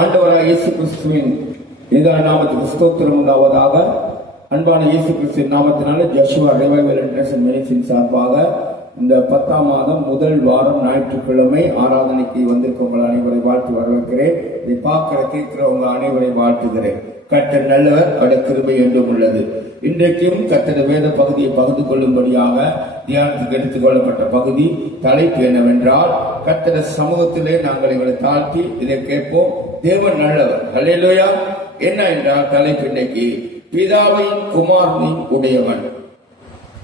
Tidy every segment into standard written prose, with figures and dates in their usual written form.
ஆண்டவராக இயேசு கிறிஸ்துவின் இதான நாமத்துக்கு ஸ்தோத்திரம் உண்டாவதாக. அன்பான இயேசு கிறிஸ்துவின் நாமத்தினால ஜோஷுவா ரிவைவல் இன்டர்நேஷனல் மினிஸ்ட்ரி சார்பாக இந்த 10ஆம் மாதம் முதல் வாரம் ஞாயிற்றுக்கிழமை ஆராதனைக்கு வந்திருக்க உங்கள் அனைவரை வாழ்த்து வரவேற்கிறேன். இதை பார்க்கிற கேட்கிற உங்க அனைவரை வாழ்த்துகிறேன். கர்த்தர் நல்லவர், அவருடைய கிருபை என்றும் உள்ளது. இன்றைக்கும் கர்த்தர் வேத பகுதியை பகிர்ந்து கொள்ளும்படியாக தியானத்துக்கு எடுத்துக் கொள்ளப்பட்ட பகுதி தலைப்பு என்னவென்றால், கர்த்தர் சமூகத்திலே நாங்கள் எங்களை தாழ்த்தி இதை கேட்போம். தேவன் நல்லவர். அல்லேலூயா. என்ன என்றால் தலைப்பு இன்றைக்கு பிதாவையும் குமாரனையும் உடையவன்.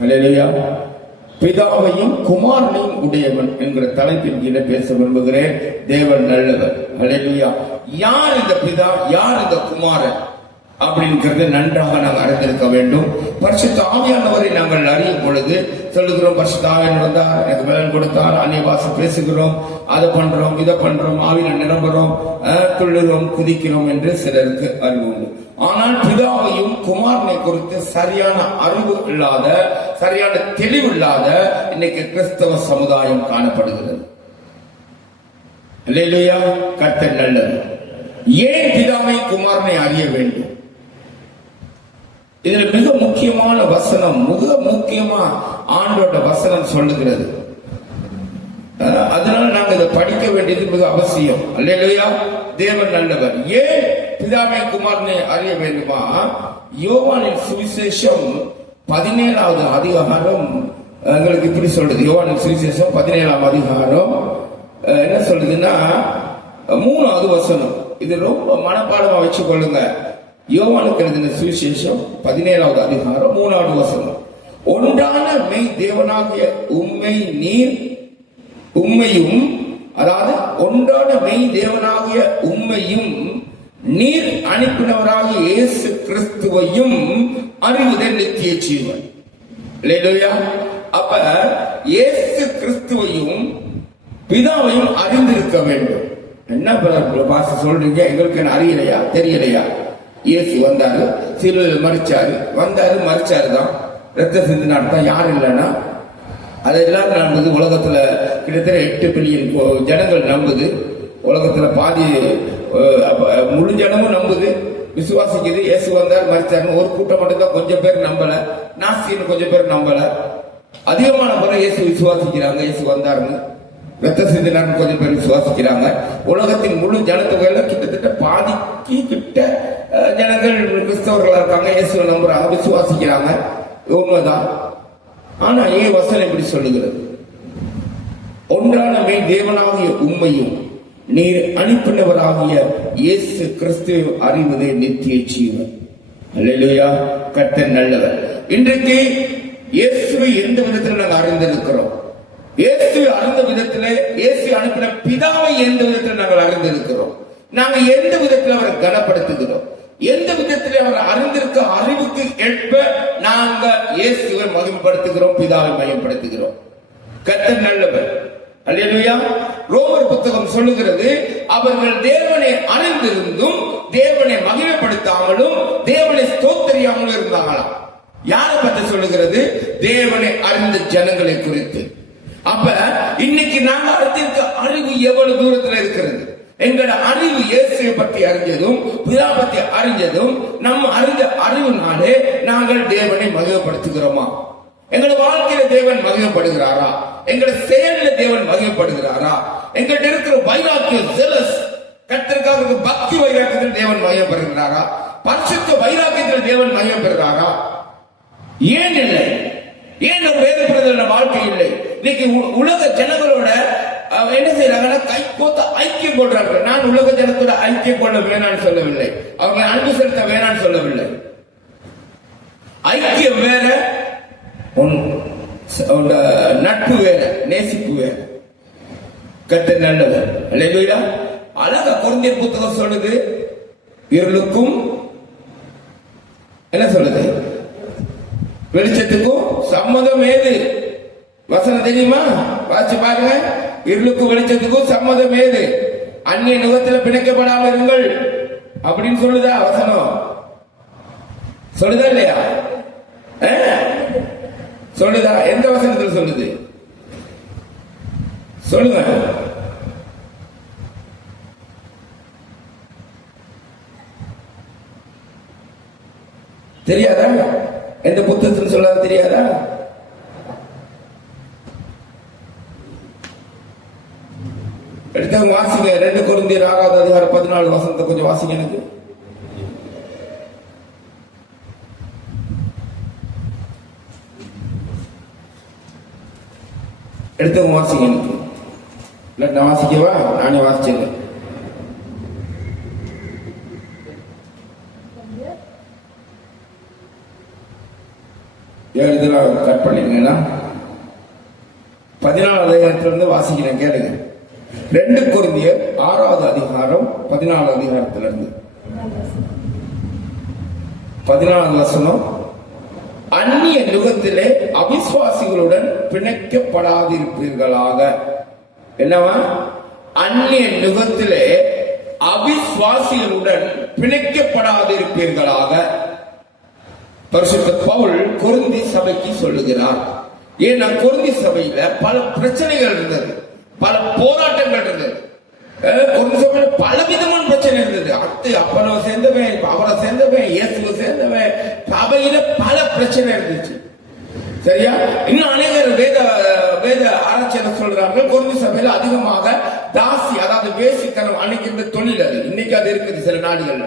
அல்லேலூயா. பிதாவையும் குமாரனையும் உடையவன் என்கிற தலைப்பின் கீழே பேச விரும்புகிறேன். தேவன் நல்லவர். அல்லேலூயா. யார் இந்த பிதா, யார் இந்த குமாரன் அப்படிங்கிறது நன்றாக நாங்கள் அறிந்திருக்க வேண்டும். பரிசுத்த ஆவியானவரை நாங்கள் அறியும் பொழுது சொல்லுகிறோம், பரிசுத்த ஆவியானவர் வந்தார், எனக்கு பலன் கொடுத்தார், அந்நிய பாஷை பேசுகிறோம், அதை பண்றோம், இதை பண்றோம், ஆவியில நிரம்புறோம், துள்ளுறோம், குதிக்கிறோம் என்று சிலருக்கு அறிவு உண்டு. ஆனால் பிதாவையும் குமாரனை குறித்து சரியான அறிவு இல்லாத, சரியான தெளிவு இல்லாத இன்னைக்கு கிறிஸ்தவ சமுதாயம் காணப்படுகிறது. அல்லேலூயா. கர்த்தர் நல்லது. ஏன் பிதாவை குமாரனை அறிய வேண்டும்? இதுல மிக முக்கியமான வசனம், மிக முக்கியமா ஆண்டோட வசனம் சொல்லுகிறது. அதனால நாங்க இதை படிக்க வேண்டியது மிக அவசியம். அல்லேலூயா. தேவன் நல்லவர். ஏன் பிதாவை குமாரனை அறிய வேண்டுமா? யோவானின் சுவிசேஷம் 17வது அதிகாரம் எங்களுக்கு இப்படி சொல்றது. யோவானின் சுவிசேஷம் 17ஆம் அதிகாரம் என்ன சொல்லுதுன்னா 3வது வசனம். இது ரொம்ப மனப்பாடமா வச்சு கொள்ளுங்க. யோவானுக்கு எழுதின சுவிசேஷம் 17வது அதிகாரம் 3வது வசனம். ஒன்றான மெய் தேவனாகிய உம்மையும், அதாவது ஒன்றான மெய் தேவனாகிய உம்மையும் நீர் அனுப்பினவராகிய இயேசு கிறிஸ்துவையும் அறிவுதே நித்திய ஜீவன். அல்லேலூயா. அப்ப இயேசு கிறிஸ்துவையும் பிதாவையும் அறிந்திருக்க வேண்டும். என்ன பாச சொல்றீங்க, எங்களுக்கு என்ன அறியலையா, தெரியலையா? இயேசு வந்தாரு, சிலுவையில் மரிச்சாரு, வந்தாரு, மரிச்சாரு தான், ரத்த சிந்து நடத்தான். யார் இல்லைன்னா அது எல்லாரும் நம்புது. உலகத்துல கிட்டத்தட்ட 8 பில்லியன் ஜனங்கள் நம்புது. உலகத்துல பாதி முழு ஜனமும் நம்புது, விசுவாசிக்குது. இயேசு வந்தார், மரிச்சாருன்னு ஒரு கூட்டம் மட்டும் தான் கொஞ்சம் பேர் நம்பல. நாஸ்தின்னு கொஞ்சம் பேர் நம்பல. அதிகமான முறை இயேசு விசுவாசிக்கிறாங்க, இயேசு வந்தாருன்னு. ரத்த சிந்தினார் கொஞ்சம் பேர் விசுவாசிக்கிறாங்க. உலகத்தின் முழு ஜனத்தொகையில கிட்டத்தட்ட பாதிக்கு கிட்ட ஜனங்கள் கிறிஸ்தவர்களா இருக்காங்க, இயேசுவை நம்புறாங்க, விசுவாசிக்கிறாங்க. உண்மைதான். ஆனா ஏன் வசனம் இப்படி சொல்லுகிறது? ஒன்றான மெய் தேவனாகிய உம்மையும் நீர் அனுப்பினவராகிய இயேசு கிறிஸ்துவை அறிவதே நித்திய ஜீவன். அல்லேலூயா. கர்த்தர் நல்லவர். இன்றைக்கு இயேசுவை எந்த விதத்தில் நாங்கள் அறிந்திருக்கிறோம்? இயேசு அறிந்த விதத்திலே, இயேசு அனுப்பின பிதாவை எந்த விதத்தில் நாங்கள் அறிந்திருக்கிறோம்? நாங்கள் எந்த விதத்தில் அவரை கனப்படுத்துகிறோம்? எந்த விதத்திலே அவர் அறிந்திருக்க அறிவுக்கு ஏற்ப நாங்கள் இயேசுவை மகிமைப்படுத்துகிறோம், பிதாவை மையப்படுத்துகிறோம். கர்த்தர் நல்லவர். அல்லேலூயா. ரோமர் புத்தகம் சொல்லுகிறது, அவர்கள் தேவனை அறிந்திருந்தும் தேவனை மகிமைப்படுத்தாமலும் தேவனை ஸ்தோத்திரியாமலும் இருந்தாங்களாம். யாரை பற்றி சொல்லுகிறது? தேவனை அறிந்த ஜனங்களை குறித்து. அப்ப இன்னைக்கு நாங்க அறிந்திருக்க அறிவு எவ்வளவு தூரத்தில் இருக்கிறது? எங்களோட அறிவு இயேசுவை பற்றி அறிஞ்சதும் பிதா பற்றி அறிஞ்சதும் நம்ம அறிந்த அறிவுனாலே நாங்கள் தேவனை மகிமைப்படுத்துகிறோமா? எங்களோட வாழ்க்கையில தேவன் மகிமைப்படுகிறாரா? எங்களோட செயல்ல தேவன் மகிமைப்படுகிறாரா? எங்கள்கிட்ட இருக்கிற வைராக்கியம், ஜெலஸ், கர்த்தருக்காக பக்தி வைராக்கியத்தில் தேவன் மகிமைப்படுகிறாரா? பரிசுத்த வைராக்கியத்தில் தேவன் மகிமைப்படுகிறாரா? ஏன் இல்லை? ஏன் ஒரு வேதப்படுதல் வாழ்க்கை இல்லை? இன்னைக்கு உலக ஜனங்களோட என்ன செய்யறாங்கன்னா கை கோத்த ஐக்கியம் கொள்றாங்க. நான் உலக ஜனத்தோட ஐக்கியம் கொள்ள வேணான்னு சொல்லவில்லை, அவங்க அன்பு செலுத்த வேணான்னு சொல்லவில்லை. ஐக்கியம் வேற, நட்பு வேற, நேசிப்பு வேற. கர்த்தர் நல்லவர். அல்லேலூயா. அழகா கொரிந்தியர் புத்தகம் சொல்லுது, இருளுக்கும் என்ன சொல்லுது, வெளிச்சத்துக்கும் சம்மதம் ஏது? வசனம் தெரியுமா? வாசி பாருங்க. இருளுக்கும் வெளிச்சத்துக்கும் சம்மதம் ஏது? அந்நிய நுகத்தில் பிணைக்கப்படாமல் இருங்கள் அப்படின்னு சொல்லுதா வசனம்? சொல்லுதா இல்லையா? சொல்லுதா? எந்த வசனத்தில் சொல்லுது? சொல்லுங்க. தெரியாதா? எந்த புத்தகத்தில் சொல்லாத தெரியாதா? எடுத்தவங்க வாசிங்க. 2 கொரிந்தியர் 6வது அதிகாரம் 14 வசனத்தை கொஞ்சம் வாசிங்க. எனக்கு எடுத்தவங்க வாசிங்க. எனக்கு இல்ல நான் வாசிக்கவா? நானே வாசிச்சேன். இதெல்லாம் கட் பண்ணிருங்கன்னா 14வது அதிகாரத்திலிருந்து வாசிக்கிறேன், கேளுங்க. 2 கொரிந்தியர் 6வது அதிகாரம் 14வது அதிகாரத்திலிருந்து 14வது வசனம். அந்நிய நுகத்திலே அவிசுவாசிகளுடன் பிணைக்கப்படாதிருப்பீர்களாக. என்னவா? அந்நிய நுகத்திலே அவிசுவாசிகளுடன் பிணைக்கப்படாதிருப்பீர்களாக பரிசுத்த பவுல் கொரிந்தி சபைக்கு சொல்லுகிறார். ஏன்னா கொரிந்தி சபையில பல பிரச்சனைகள் இருந்தது, பல போராட்டங்கள் இருந்தது. கொரிந்தி சபையில பல விதமான பிரச்சனை இருந்தது. அப்பனை சேர்ந்தவன், அவரை சேர்ந்தவன், இயேசுவை சேர்ந்தவன், சபையில பல பிரச்சனை இருந்துச்சு. சரியா? இன்னும் அநேகர் வேத ஆராய்ச்சியாளர் சொல்றார்கள், கொரிந்தி சபையில அதிகமாக தாசி, அதாவது வேசித்தனம் அன்னைக்கு தொழில். அது இன்னைக்கு அது இருக்குது சில நாடுகள்ல.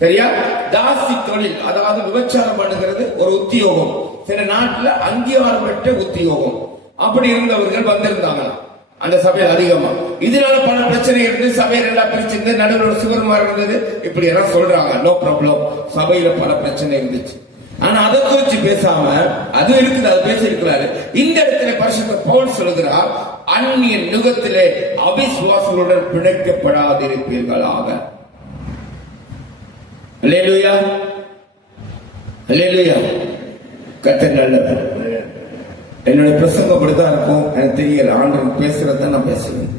சரியா? தாசி தொழில், அதாவது விபச்சாரம் பண்ணுகிறது ஒரு உத்தியோகம். சில நாட்டுல அங்கீகாரம் பெற்ற உத்தியோகம். அப்படி இருந்தவர்கள் வந்திருந்தாங்க அந்த சபையில் அதிகமா. இதனால பல பிரச்சனை இருந்து சபையில எல்லாம் பிரிச்சிருந்து நடுவில் சுவர்மார் இருந்தது. இப்படி எல்லாம் சொல்றாங்க. No problem. சபையில பல பிரச்சனை இருந்துச்சு. ஆனா அதை குறிச்சு பேசாம, அது இருக்குது, அது பேசியிருக்கிறாரு. இந்த இடத்துல பரிசுத்த பவுல் சொல்கிறார், அந்நிய நுகத்திலே அவிசுவாசிகளுடன் பிணைக்கப்படாதிருப்பீர்களாக. அல்லேலூயா, அல்லேலூயா. கர்த்தர் நல்லவர். என்னோட பிரசங்கம் அப்படித்தான் இருக்கும். எனக்கு தெரியல, ஆண்டவன் பேசுறதுதான் நான் பேசுவேன்,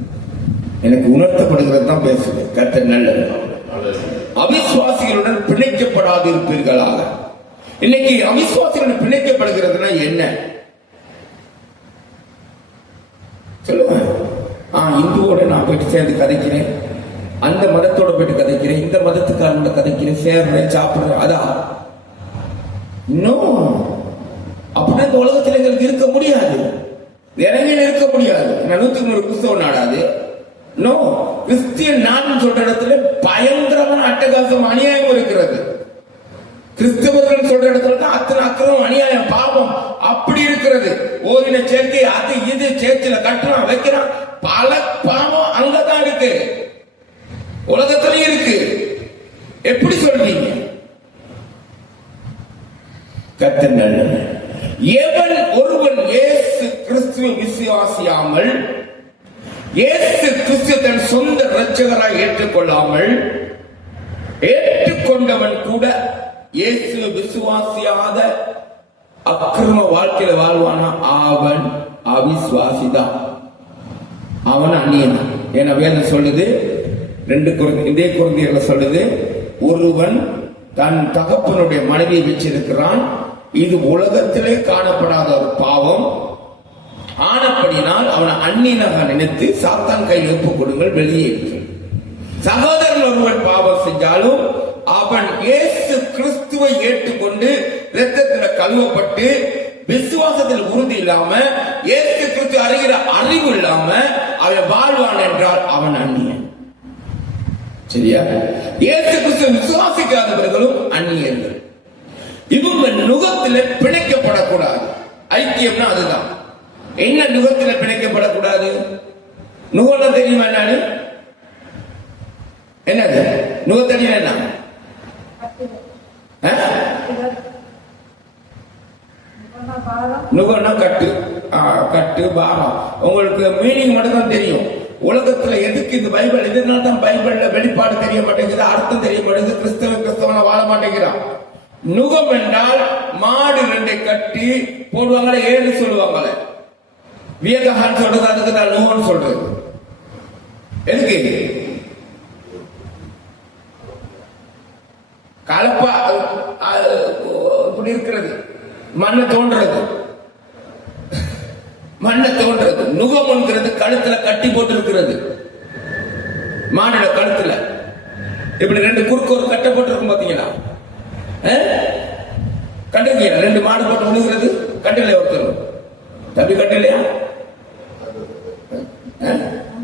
எனக்கு உணர்த்தப்படுகிறது தான் பேசுவேன். கர்த்தர் நல்லவர். அவிசுவாசிகளுடன் பிணைக்கப்படாதிருப்பீர்களாக. இன்னைக்கு அவிசுவாசிகளுடன் பிணைக்கப்படுகிறதுனா என்ன சொல்லுங்க? இந்துவோட நான் போயிட்டு சேர்ந்து கதைக்கிறேன், அந்த மதத்தோட போயிட்டு கதைக்கிறேன், இந்த மதத்துக்காரனோட கதைக்கிறேன், சேர்றேன், சாப்பிடுறேன். அதான் இன்னும் அப்படின்னா இந்த உலகத்தில் எங்களுக்கு இருக்க முடியாது, இறங்கில இருக்க முடியாது. 100 கிறிஸ்தவ நாடாது. நோ, கிறிஸ்டியன் நாடுன்னு சொல்ற இடத்துல பயங்கரமான அட்டகாசம், அநியாயம் இருக்கிறது. கிறிஸ்தவர்கள் சொல்ற இடத்துல தான் அத்தனை அக்கிரமம், அநியாயம், பாவம் அப்படி இருக்கிறது. ஓரின சேர்க்கை, அது இது சேர்ச்சில கட்டணம் வைக்கிறான், பல பாவம் அங்கதான் இருக்கு, உலகத்திலையும் இருக்கு. எப்படி சொல்றீங்க? கர்த்தர் நல்லவர். எவன் ஒருவன் இயேசு கிறிஸ்துவை விசுவாசியாமல், இயேசு கிறிஸ்து தன் சொந்த இரட்சகராய் ஏற்றுக்கொள்ளாமல், ஏற்றுக்கொண்டவன் கூட இயேசு விசுவாசியாத அக்கிரம வாழ்க்கையில வாழ்வானா, அவன் அவிசுவாசிதான், அவன் அந்நியன். ஏன்னா வேதம் சொல்லுது, இதே கொரிந்தியர்ல சொல்லுது, ஒருவன் தன் தகப்பனுடைய மனைவியை வச்சிருக்கிறான், இது உலகத்திலே காணப்படாத ஒரு பாவம், ஆனப்படினால் அவனை அந்நியனாக நினைத்து சாத்தான் கையில் ஒப்புக் கொடுங்கள், வெளியே இருக்கு. சகோதரன் ஒருவன் பாவம் செஞ்சாலும் அவன் இயேசு கிறிஸ்துவை ஏற்றுக்கொண்டு இரத்தத்தில் கழுவப்பட்டு விசுவாசத்தில் உறுதி இல்லாம, இயேசு கிறிஸ்து அறிகிற அறிவு இல்லாம அவன் வாழ்வான் என்றால் அவன் அந்நியன். சரியா? இயேசு கிறிஸ்து விசுவாசிக்காதவர்களும் அந்நியர்கள். இவங்க நுகத்தில பிணைக்கப்படக்கூடாது. ஐக்கியம்னா அதுதான். என்ன நுகத்தில பிணைக்கப்படக்கூடாது? நுகம்னா தெரியுமா என்னன்னு? என்னது நுகத்தடியா? என்ன நுகம்னா கட்டு, கட்டு, பாரம். உங்களுக்கு மீனிங் மட்டும் தான் தெரியும். உலகத்துல எதுக்கு இந்த பைபிள், இதனால தான் பைபிள்ல வெளிப்பாடு தெரிய மாட்டேங்குது, அர்த்தம் தெரிய மாட்டேங்குது, கிறிஸ்தவன வாழ மாட்டேங்கிறான். நுகம் என்றால் மாடு 2 கட்டி போடுவாங்களே, 7 சொல்லுவாங்களே, வியகஹான் சொல்றது, அதுக்கு தான் நுகம் சொல்றது. எதுக்கு? கலப்பா இப்படி இருக்கிறது, மண்ணை தோன்றது, மண்ணை தோன்றது. நுகம் என்கிறது கழுத்துல கட்டி போட்டு இருக்கிறது. மாடோட கழுத்துல இப்படி ரெண்டு குறுக்கு ஒரு கட்டை போட்டு இருக்கும் பாத்தீங்களா? கண்டிருக்கீங்க? ரெண்டு மாடு போட்டு விழுகிறது கண்டில்லையா? ஒருத்தர் தம்பி கண்டில்லையா?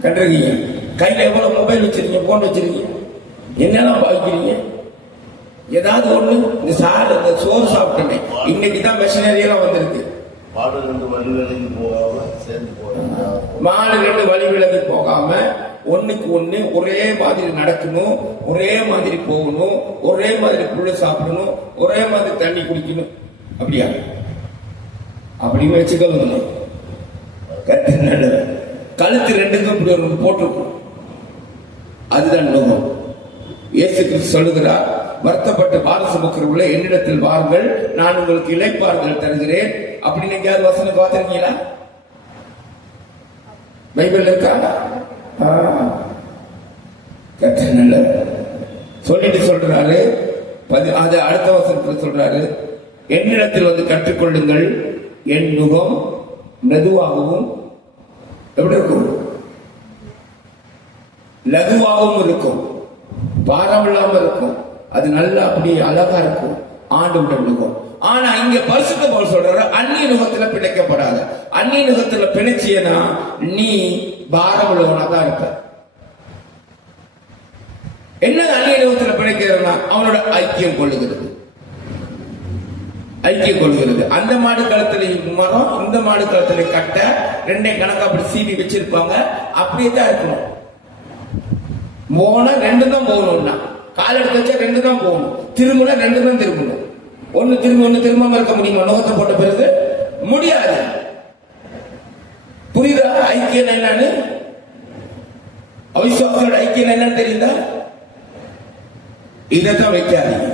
கண்டிருக்கீங்க? கையில எவ்வளவு மொபைல் வச்சிருக்கீங்க, போன் வச்சிருக்கீங்க, என்னெல்லாம் பாவிக்கிறீங்க? ஏதாவது ஒண்ணு இந்த சார் இந்த சோறு சாப்பிட்டோமே, இன்னைக்குதான் மெஷினரி எல்லாம் வந்திருக்கு. மாடு ரெண்டு வழி விலகி போகாம ஒண்ணுக்கு ஒண்ணு ஒரே மாதிரி நடக்கணும், ஒரே மாதிரி போகணும், ஒரே மாதிரி புல்லு சாப்பிடணும், ஒரே மாதிரி தண்ணி குடிக்கணும். அப்படியா? அப்படி வச்சுக்கணும். கழுத்து ரெண்டுக்கும் இப்படி ஒரு போட்டிருக்கும். அதுதான் நுகம். இயேசு கிறிஸ்து சொல்லுகிறார், வருத்தப்பட்டு பார சுமக்கிறவர்களே என்னிடத்தில் வாருங்கள், நான் உங்களுக்கு இளைப்பாறுதல் தருகிறேன். அப்படின்னு எங்கேயாவது வசனம் பார்த்திருக்கீங்களா? பைபிள் இருக்கா? நல்ல சொல்லிட்டு சொல்றாரு. அது அடுத்த வசனத்தில் சொல்றாரு, என்னிடத்தில் வந்து கற்றுக்கொள்ளுங்கள், என் நுகம் மெதுவாகவும் எப்படி இருக்கும், லகுவாகவும் இருக்கும், பாரம் இல்லாம இருக்கும். அது நல்லா அப்படி அழகா இருக்கும் ஆண்டவருடைய நுகம். ஆனா இங்க பரிசுத்த பவுல் சொல்றாரு, அந்நிய நுகத்துல பிணைக்கப்படாத. அந்நிய நுகத்துல பிணைச்சியனா நீ பாரம் உள்ளவனா தான் இருப்ப. என்ன அந்நிய நுகத்துல பிணைக்கிறதுனா அவனோட ஐக்கியம் கொள்ளுகிறது, ஐக்கியம் கொள்கிறது. அந்த மாடு களத்துல மரம், இந்த மாடு களத்துல கட்ட, ரெண்டே கணக்கு அப்படி சீவி வச்சிருப்பாங்க. அப்படியே தான் இருக்கணும். போன ரெண்டு தான் போகணும்னா, கால் எடுத்து வச்சா ரெண்டு தான் போகணும், திரும்பினா ரெண்டு தான் திரும்பணும். ஒண்ணு திரும்ப ஒண்ணு திரும்பாம இருக்க முடியுமா? நுகத்தை போட்ட பிறகு முடியாது. புரியுதா ஐக்கியம் என்னன்னு? அவிசுவாசியோட ஐக்கியம் என்னன்னு தெரியுதா? இதைத்தான் வைக்காதீங்க.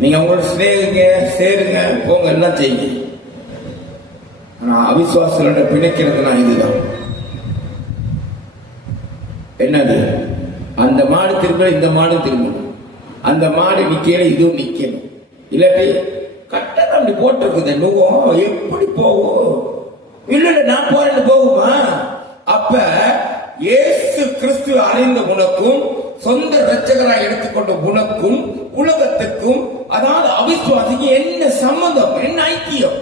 நீங்க அவங்களோட ஸ்நேகிங்க, சேருங்க, போங்க, எல்லாம் செய்யுங்க. ஆனா அவிசுவாசிகளோட பிணைக்கிறதுனா இதுதான். என்னது? அந்த மாடு திரும்ப, இந்த மாடு திரும்பணும். அந்த மாடு நிக்கல, இதுவும் நிக்கணும். இல்லாட்டி கட்டணம் அப்படி போட்டிருக்குது நுகம் எப்படி போகும்? இல்ல நான் போறேன்னு போகுமா? அப்ப இயேசு கிறிஸ்து அறிந்த உனக்கும், சொந்த இரட்சகராய் எடுத்துக்கொண்ட உனக்கும், உலகத்துக்கும், அதாவது அவிசுவாசிக்கு என்ன சம்பந்தம், என்ன ஐக்கியம்?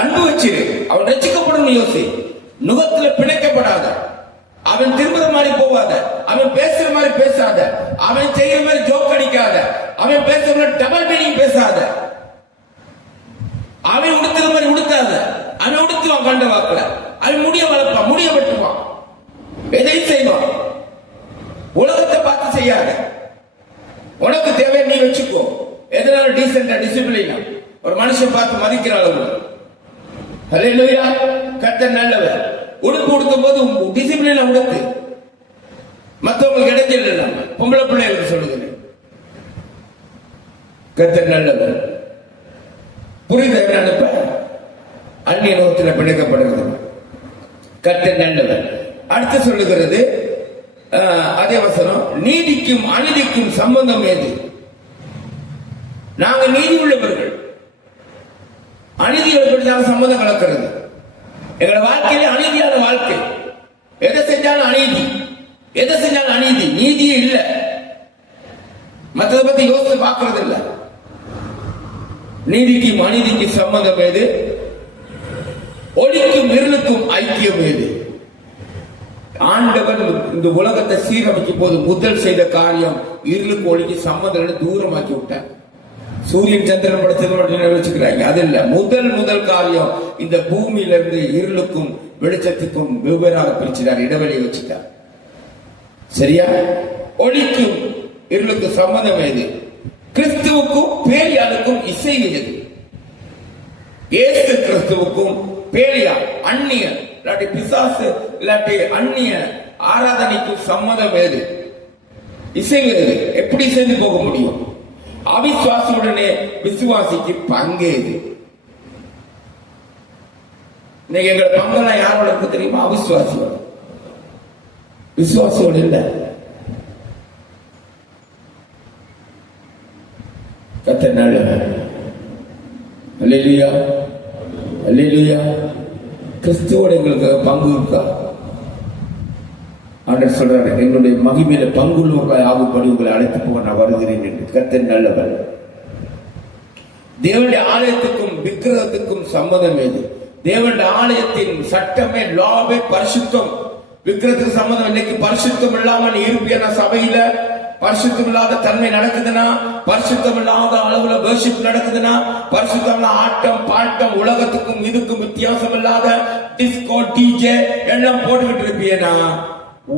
அன்பு வச்சிரு. அவன் ரட்சிக்கப்படும் யோசி. நுகத்துல பிணைக்கப்படாத. அவன் திரும்புற மாதிரி போவாத. அவன் பேசுற மாதிரி பேசாத. அவன் செய்யற மாதிரி ஜோக் அடிக்காத. அவன் பேசுற மாதிரி டபுள் மீனிங் பேசாத. அவன் உடுத்துற மாதிரி உடுத்தாத. அவன் உடுத்துவான் கண்ட வாக்குல. அவன் முடிய வளர்ப்பான், முடிய வெட்டுவான், எதையும் செய்வான். உலகத்தை பார்த்து செய்யாத. உனக்கு தேவை நீ வச்சுக்கோ. எதனால டீசென்டா, டிசிப்ளினா ஒரு மனுஷன் பார்த்து மதிக்கிற அளவு. ஹல்லேலூயா. கர்த்தர் நல்லவர். உடுப்பு உடுத்தும் போது டிசிப்ளினா உடுத்து. மற்றவங்களுக்கு இடைஞ்சல் இல்லாம. பொம்பளை பிள்ளைகளுக்கு சொல்லுகிறேன், கர்த்தர் நல்லவர். புரியுது? அனுப்ப அந்நிய நோகத்தில் பிணைக்கப்படுகிறது. கர்த்தர் நல்லவர். அடுத்து சொல்லுகிறது அதே வசனம், நீதிக்கும் அநீதிக்கும் சம்பந்தம் ஏது? நாங்கள் நீதி உள்ளவர்கள். அநீதிகள் சம்பந்தம் கலக்கிறது. எங்களோட வாழ்க்கையில அநீதியான வாழ்க்கை. எதை செஞ்சாலும் அநீதி, எதை செஞ்சாலும் அநீதி. நீதியே இல்ல. மற்றதை பத்தி யோசித்து பார்க்கறது இல்ல. நீதிக்கும் அநீதிக்கும் சம்பந்தம் ஏது? ஒளிக்கும் இருளுக்கும் ஐக்கியம் ஏது? ஆண்டவன் இந்த உலகத்தை சீரமைக்கும் போது முதல் செய்த காரியம் இருளுக்கு ஒளிக்கு சம்பந்தம் தூரமாக்கி விட்டார். சூரியன் சந்திரன் படைச்சது வச்சுக்கிறாங்க. அது இல்ல. முதல் காரியம் இந்த பூமியில இருந்து இருளுக்கும் வெளிச்சத்துக்கும் வெவ்வேறாக பிரிச்சுட்டார், இடைவெளியை வச்சுட்டார். சரியா? ஒளிக்கும் இருளுக்கும் சம்பந்தம் ஏது? கிறிஸ்துவுக்கும் பேலியாளுக்கும் இசைவு எது? இயேசு கிறிஸ்துவுக்கும் பேலியா, அந்நிய இல்லாட்டி பிசாசு இல்லாட்டி அந்நிய ஆராதனைக்கும் சம்மதம் ஏது? இசைவு எது? எப்படி சேர்ந்து போக முடியும்? அவிசுவாசியுடனே விசுவாசிக்கு பங்கேது. இன்னைக்கு எங்களை பங்கெல்லாம் யாரோட இருக்கு தெரியுமா? அவிசுவாசியோட. விசுவாசியோட இல்ல. கர்த்தர் நல்லவர். அல்லேலூயா, அல்லேலூயா. கிறிஸ்துவோட எங்களுக்கு பங்கு இருக்கா? ஆண்டவர் சொல்றாரு, என்னுடைய மகிமையில பங்குள்ளவர்களாய் ஆகும்படி உங்களை அழைத்து போக நான் வருகிறேன் என்று. கர்த்தர் நல்லவர். தேவனுடைய ஆலயத்துக்கும் விக்கிரகத்துக்கும் சம்மதம் ஏது? தேவனுடைய ஆலயத்தின் சட்டமே, லாவே பரிசுத்தம். விக்கிரகத்துக்கு சம்மதம். இன்னைக்கு பரிசுத்தம் இல்லாமல் இருப்பியான சபையில பரிசுத்தம் இல்லாத தன்மை நடக்குதுன்னா, பரிசுத்தம் இல்லாத அளவுல வர்ஷிப் நடக்குதுன்னா, பரிசுத்தம் ஆட்டம் பாட்டம், உலகத்துக்கும் இதுக்கும் வித்தியாசம் இல்லாத டிஸ்கோ டிஜே எல்லாம் போட்டுக்கிட்டு இருப்பியனா,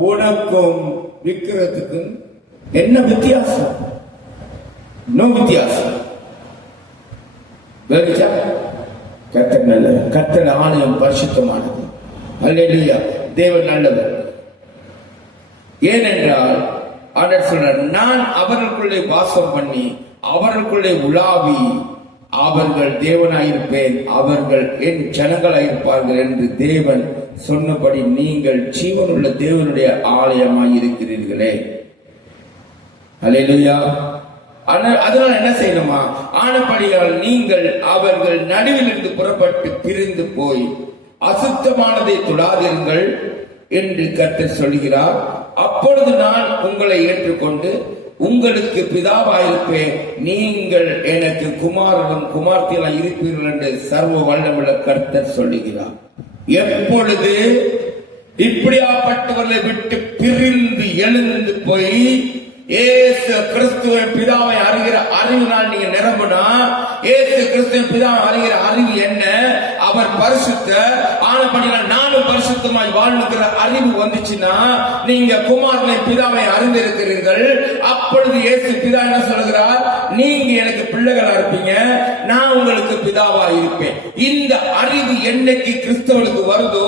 உனக்கும் விக்கிரகத்துக்கும் என்ன வித்தியாசம்? நோ வித்தியாசம். கர்த்தர் நல்லவர். கர்த்தர் ஆலயம் பரிசுத்தமானது. அல்லேலூயா. தேவன் நல்லவர். ஏனென்றால் ஆண்டவர் சொல்றார், நான் அவர்களுக்குள்ளே வாசம் பண்ணி அவர்களுக்குள்ளே உலாவி அவர்கள் தேவனாயிருப்பேன், அவர்கள் என் ஜனங்களாயிருப்பார்கள் என்று தேவன் சொன்னபடி நீங்கள் ஜீவனுள்ள தேவனுடைய ஆலயமாய் இருக்கிறீர்களே. அல்லேலூயா. அதனால என்ன செய்யணுமா? ஆனபடியால் நீங்கள் அவர்கள் நடுவில் இருந்து புறப்பட்டு பிரிந்து போய் அசுத்தமானதை தொடாதீர்கள் என்று கர்த்தர் சொல்கிறார். அப்பொழுது நான் உங்களை ஏற்றுக்கொண்டு உங்களுக்கு பிதாவாயிருப்பேன், நீங்கள் எனக்கு குமாரனும் குமார்த்தியெல்லாம் இருப்பீர்கள் என்று சர்வ வல்லமுள்ள கர்த்தர் சொல்லுகிறார். எப்பொழுது இப்படியாப்பட்டவர்களை விட்டு பிரிந்து எழுந்து போய் ஏசு கிறிஸ்துவின் பிதாவை அறிகிற அறிவினால் நீங்க நிரம்பினா, ஏசு கிறிஸ்துவின் பிதாவை அறிகிற அறிவு என்ன? அவர் பரிசுத்தர், ஆனபடியால் நானும் பரிசுத்தமாய் வாழ்கிற அறிவு வந்துச்சுன்னா நீங்க குமாரனை பிதாவை அறிந்திருக்கிறீர்கள். அப்பொழுது ஏசு பிதா என்ன சொல்கிறார்? நீங்க எனக்கு பிள்ளைகளா இருப்பீங்க, நான் உங்களுக்கு பிதாவா இருப்பேன். இந்த அறிவு என்னைக்கு கிறிஸ்தவனுக்கு வருதோ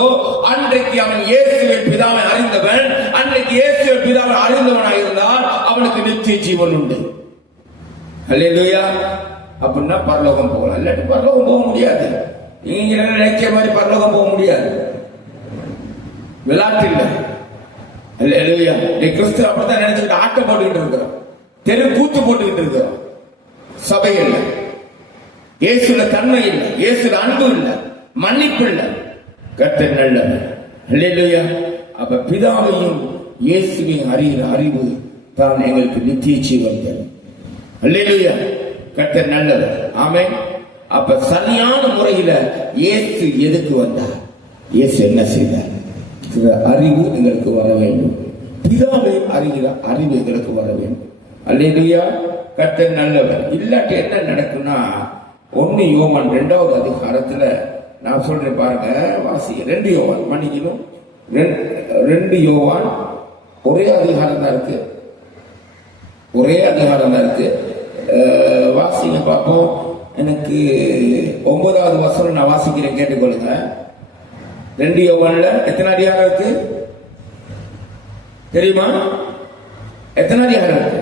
அன்றைக்கு அவன் இயேசுவின் பிதாவை அறிந்தவன். அன்றைக்கு இயேசுவின் பிதாவை அறிந்தவனாக இருந்தால் அவனுக்கு நித்திய ஜீவன் உண்டு. அல்லேலூயா. அப்படின்னா பரலோகம் போகலாம். இல்லாட்டி பரலோகம் போக முடியாது. நீங்க நினைக்கிற மாதிரி பரலோகம் போக முடியாது. விளையாட்டு இல்லை. அல்லேலூயா. நீ கிறிஸ்துவ அப்படித்தான் நினைச்சுக்கிட்டு ஆட்டம் போட்டுக்கிட்டு இருக்கிறோம், தெரு கூத்து போட்டுக்கிட்டு இருக்கிறோம். சபை இல்லை, இயேசுல தன்மை இல்லை, இயேசுல அன்பு இல்லை, மன்னிப்பு இல்லை. கர்த்தர் நல்லவர். அல்லேலூயா. அப்ப பிதாவையும் இயேசுவையும் அறிகிற அறிவு தான் எங்களுக்கு நித்திய ஜீவன் தரும். அல்லேலூயா. கர்த்தர் நல்லவர். ஆமென். அப்ப சரியான முறையில இயேசு எதுக்கு வந்தார்? இயேசு என்ன செய்தார்? அறிவு எங்களுக்கு வர வேண்டும். பிதாவை அறிகிற அறிவு எங்களுக்கு வர வேண்டும். அல்லேலூயா. கர்த்தர் நல்லவர். இல்லாட்டி என்ன நடக்கும்னா, 1 யோவான் 2வது அதிகாரத்துல நான் சொல்றேன் பாருங்க, வாசி. 2 யோவான், மன்னிக்கணும், 2 யோவான் ஒரே அதிகாரம் தான் இருக்கு, ஒரே அதிகாரம் தான் இருக்கு. வாசிங்க பார்ப்போம். எனக்கு 9வது வசனம் நான் வாசிக்கிறேன், கேட்டுக்கொள்ளுங்க. 2 யோவான்ல எத்தனை அதிகாரம் இருக்கு தெரியுமா? எத்தனை அதிகாரம் இருக்கு?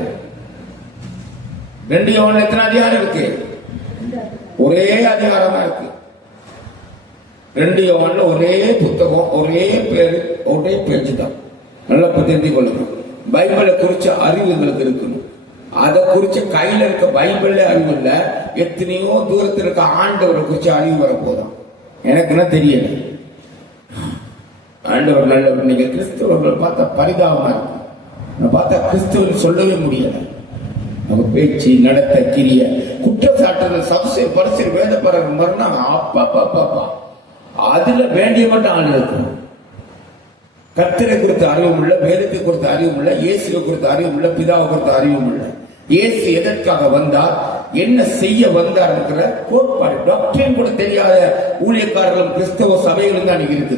2 யோவான்ல எத்தனை அதிகாரம் இருக்கு? ஒரே அதிகாரம் தான் இருக்கு. 2 யோவான்ல ஒரே புத்தகம், ஒரே பேரு, ஒரே பேச்சு தான். நல்லா தெரிந்து கொள்ளுங்க. பைபிளை குறிச்ச அறிவு எங்களுக்கு இருக்கணும். அதை குறிச்ச கையில இருக்க பைபிள்ல அறிவு இல்ல, எத்தனையோ தூரத்தில் இருக்க ஆண்டவரை குறிச்ச அறிவு வரப்போதான். எனக்குன்னா தெரியல. ஆண்டவர் நல்லவர். நீங்க கிறிஸ்தவர்கள் பார்த்தா பரிதாபமா இருக்கு. நான் பார்த்தா கிறிஸ்தவன் சொல்லவே முடியல. நம்ம பேச்சு, நடத்த, கிரிய, குற்றச்சாட்டுகள், சதுசை, பரிசு, வேத பரகம் மறுநாங்க. அப்பா அதுல வேண்டிய மட்டும் ஆள் இருக்கும். கர்த்தரை குறித்த அறிவும் உள்ள, வேதத்தை குறித்த அறிவும் உள்ள, இயேசுவை குறித்த அறிவும் உள்ள, பிதாவை குறித்த அறிவும் உள்ள. இயேசு எதற்காக வந்தார், என்ன செய்ய வந்தார் இருக்கிற கோட்பாடு, டாக்டரின் கூட தெரியாத ஊழியக்காரர்களும் கிறிஸ்தவ சபைகளும் தான் இருக்குது.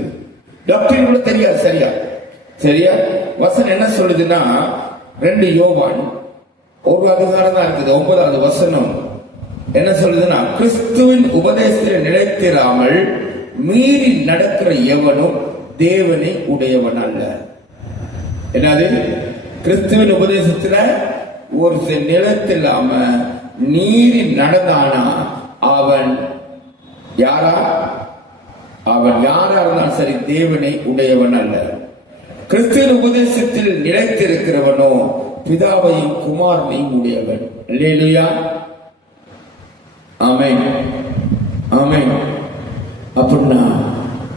டாக்டரின் கூட தெரியாது. சரியா சரியா வசனம் என்ன சொல்லுதுன்னா, 2 யோவான் ஒரு அதிகாரம் தான் இருக்குது, 9வது வசனம் என்ன சொல்லுதுன்னா, கிறிஸ்துவின் உபதேசத்தில் நிலைத்திராமல் மீறி நடக்கிற எவனும் தேவனை உடையவன் அல்ல. என்னது? கிறிஸ்துவின் உபதேசத்துல ஒரு நிலத்தில்லாம நீரி நடந்தானா அவன் யாரா? அவன் யாரா இருந்தாலும் சரி, தேவனை உடையவன் அல்ல. கிறிஸ்துவின் உபதேசத்தில் நிலைத்திருக்கிறவனோ பிதாவையும் குமாரனையும் உடையவன். அல்லேலூயா. ஆமென், ஆமென். அப்படின்னா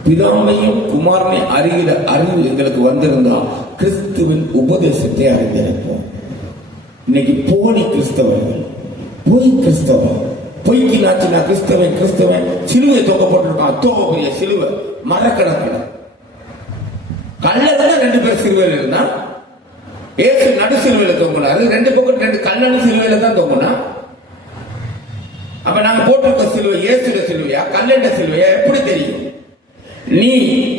பிதாவையும் குமாரனை அறிகிற அறிவு எங்களுக்கு வந்திருந்தால் கிறிஸ்துவின் உபதேசத்தை அறிந்திருப்போம். இன்னைக்கு போலி கிறிஸ்தவர்கள், பொய் கிறிஸ்தவன், பொய்க்கு நாச்சினா கிறிஸ்தவன் சிலுவை தொங்கப்பட்டிருக்கான். பெரிய சிலுவை மரக்கணக்கில் கல்லதான் 2 பேர் சிலுவையில் இருந்தா, ஏசு நடு சிலுவையில தொங்கினாரு. 2 பக்கம் 2 கல்லணு சிலுவையில தான் தொங்கினா. அப்ப நாங்க போட்டிருக்க சிலுவை இயேசுட சிலுவையா கல்லண்ட சிலுவையா எப்படி தெரியும்? நீ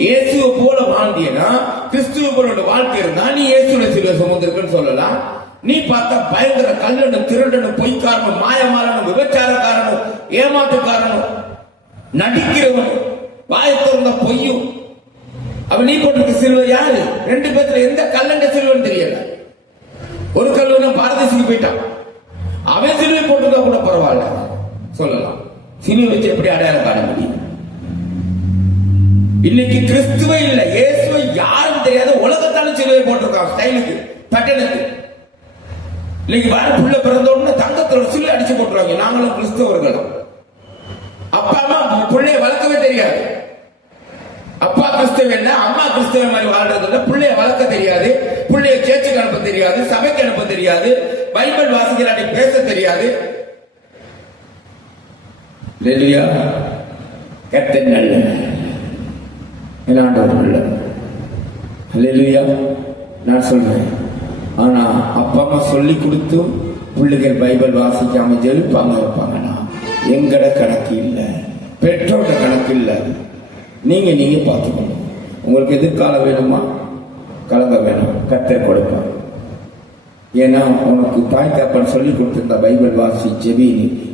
இயேசுவை போல வாழ்ந்தீனா, கிறிஸ்துவ போல வாழ்க்கை இருந்தா நீ இயேசுட சிலுவை சுமந்திருக்குன்னு சொல்லலாம். நீ பார்த்தா பயங்கர கல்லனும் திருடனும் பொய்க்காரனும் மாயமாரனும் விபச்சாரக்காரனும் ஏமாற்றுக்காரனும் நடிக்கிறவன் வாயை திறந்த பொய்யும். அப்ப நீ போட்டிருக்க சிலுவை யாரு? 2 பேர்த்துல எந்த கல்லண்ட சிலுவைன்னு தெரியல. ஒரு கல்வனும் பாரதேசிக்கு போயிட்டான், அவன் சிலுவை போட்டுருந்தா கூட பரவாயில்ல சொல்லலாம். சிலுவை வச்சு எப்படி அடையாளம் காண முடியும்? இன்னைக்கு கிறிஸ்துவை இல்ல, இயேசுவை யாரும் தெரியாத உலகத்தான சிலுவை போட்டிருக்கான் ஸ்டைலுக்கு, பட்டணத்துக்கு. இன்னைக்கு புள்ள பிறந்த உடனே தங்கத்தோட சிலுவை அடிச்சு போட்டுருவாங்க. நாங்களும் கிறிஸ்தவர்களும் அப்பா அம்மா பிள்ளைய வளர்க்கவே தெரியாது. அப்பா கிறிஸ்தவன், அம்மா கிறிஸ்தவன் மாதிரி வாழ்றது இல்ல. பிள்ளைய வளர்க்க தெரியாது, பிள்ளைய சேர்ச்சுக்கு அனுப்ப தெரியாது, சபைக்கு அனுப்ப தெரியாது, பைபிள் வாசிக்கிறாட்டி பேச தெரியாது. நான் சொல்றேன். ஆனா அப்பா அம்மா சொல்லி கொடுத்தும் பிள்ளைகள் பைபிள் வாசிக்காம ஜெயிப்பாங்க வைப்பாங்கன்னா எங்கட கணக்கு இல்லை, பெற்றோட கணக்கு இல்லை. நீங்க பார்த்துக்கணும். உங்களுக்கு எதிர்காலம் வேணுமா? கலங்க வேணும், கர்த்தர் கொடுப்பார். ஏன்னா உனக்கு தாய் தகப்பன் சொல்லி கொடுத்திருந்த பைபிள் வாசி ஜெபி,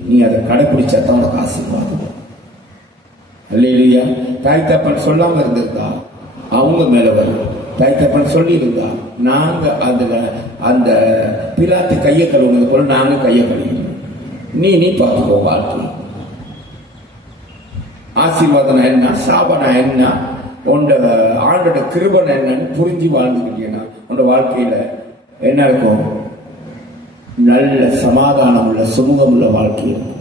நீ அதை கடைபிடிச்சா தான் உனக்கு ஆசீர்வாதம். அல்லேலூயா. தாய் தகப்பன் சொல்லாம இருந்திருந்தா அவங்க மேல வரும். தாய் தகப்பன் சொல்லி இருந்தா நாங்க அதுல அந்த பிலாத்து கையை கழுவுனது போல நாங்க கையை கழுவினோம். நீ பார்த்துக்கோ. வாழ்க்கை ஆசீர்வாதம் என்ன, சாபனா என்ன, உண்ட ஆண்டோட கிருபன் என்னன்னு புரிஞ்சு வாழ்ந்துக்கிட்டீங்கன்னா உன்னோட வாழ்க்கையில என்ன இருக்கும்? நல்ல சமாதானம் உள்ள சுமூகம் உள்ள வாழ்க்கை இருக்கும்.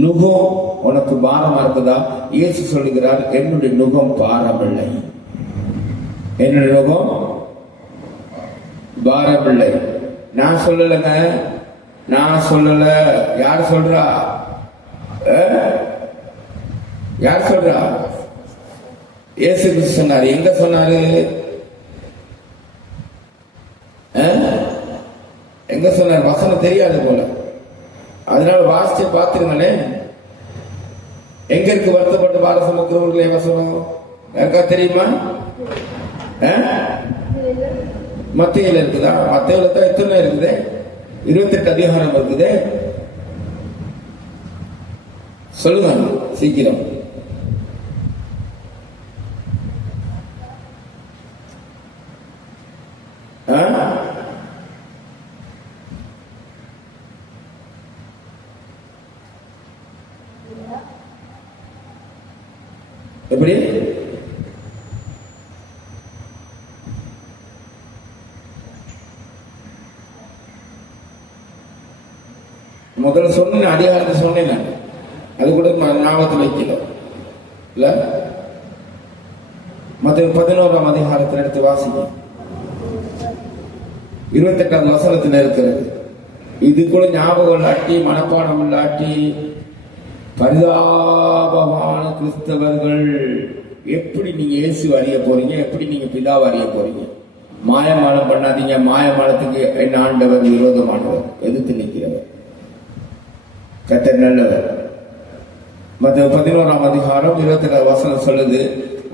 நுகம் உனக்கு பாரமா இருக்குதா? இயேசு சொல்லுகிறார், என்னுடைய நுகம் பாரமில்லை, என்னுடைய நுகம் பாரமில்லை. நான் சொல்லலைங்க, நான் சொல்லல. யார் சொல்றா? யார் சொல்றா? இயேசு கிறிஸ்து சொன்னாரு. எங்க சொன்னாரு? எங்க சொன்னார்? வசனம் தெரியாது போல, அதனால வாசிச்சு பார்த்துருங்களே. எங்க இருக்கு? வருத்தப்பட்டு பார சுமக்கிறவர்களே வசனம் யாருக்கா தெரியுமா? மத்தேயுல இருக்குதா? மத்தேயுல தான் எத்தனை இருக்குது? 28 அதிகாரம் இருக்குது. சொல்லுங்க சீக்கிரம். எப்படி? முதல்ல சொன்ன அதிகாரத்தை சொன்னேன், அது கூட ஞாபகத்தில் வைக்கல இல்ல. மத்த 11ஆம் அதிகாரத்தில் எடுத்து வாசிங்க. 28ஆம் வசனத்தில் இருக்கிறது. இது கூட ஞாபகம் இல்லாட்டி, மனப்பாடம் இல்லாட்டி, பரிதாபமான கிறிஸ்தவர்கள் எப்படி நீங்க இயேசு அறிய போறீங்க? எப்படி நீங்க பிதாவை அறிய போறீங்க? மாயமாலம் பண்ணாதீங்க. மாயமாலத்துக்கு என்ன ஆண்டவர் விரோதமானவர், எதிர்த்து நிற்கிறவர். கர்த்தர் நல்லவர். மத்த 11ஆம் அதிகாரம் 28ஆம் வசனம் சொல்லுது,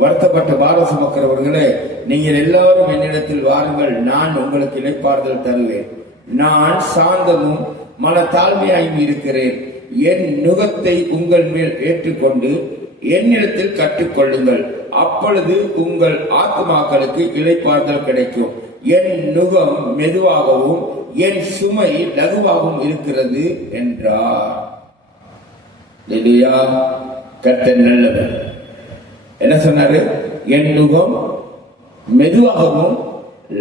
வருத்தப்பட்ட பார சுமக்கிறவர்களே, நீங்கள் எல்லாரும் என்னிடத்தில் வாருங்கள், நான் உங்களுக்கு இளைப்பாறுதல் தருவேன். நான் சாந்தமும் மனத்தாழ்மையாயும் இருக்கிறேன். என் நுகத்தை உங்கள் மேல் ஏற்றுக்கொண்டு என்னிடத்தில் கற்றுக்கொள்ளுங்கள், அப்பொழுது உங்கள் ஆத்மாக்களுக்கு இளைப்பாறுதல் கிடைக்கும். என் நுகம் மெதுவாகவும் என் சுமை லகுவாகவும் இருக்கிறது என்றார். கர்த்தர் நல்லவர். என்ன சொன்னாரு? என் நுகம் மெதுவாகவும்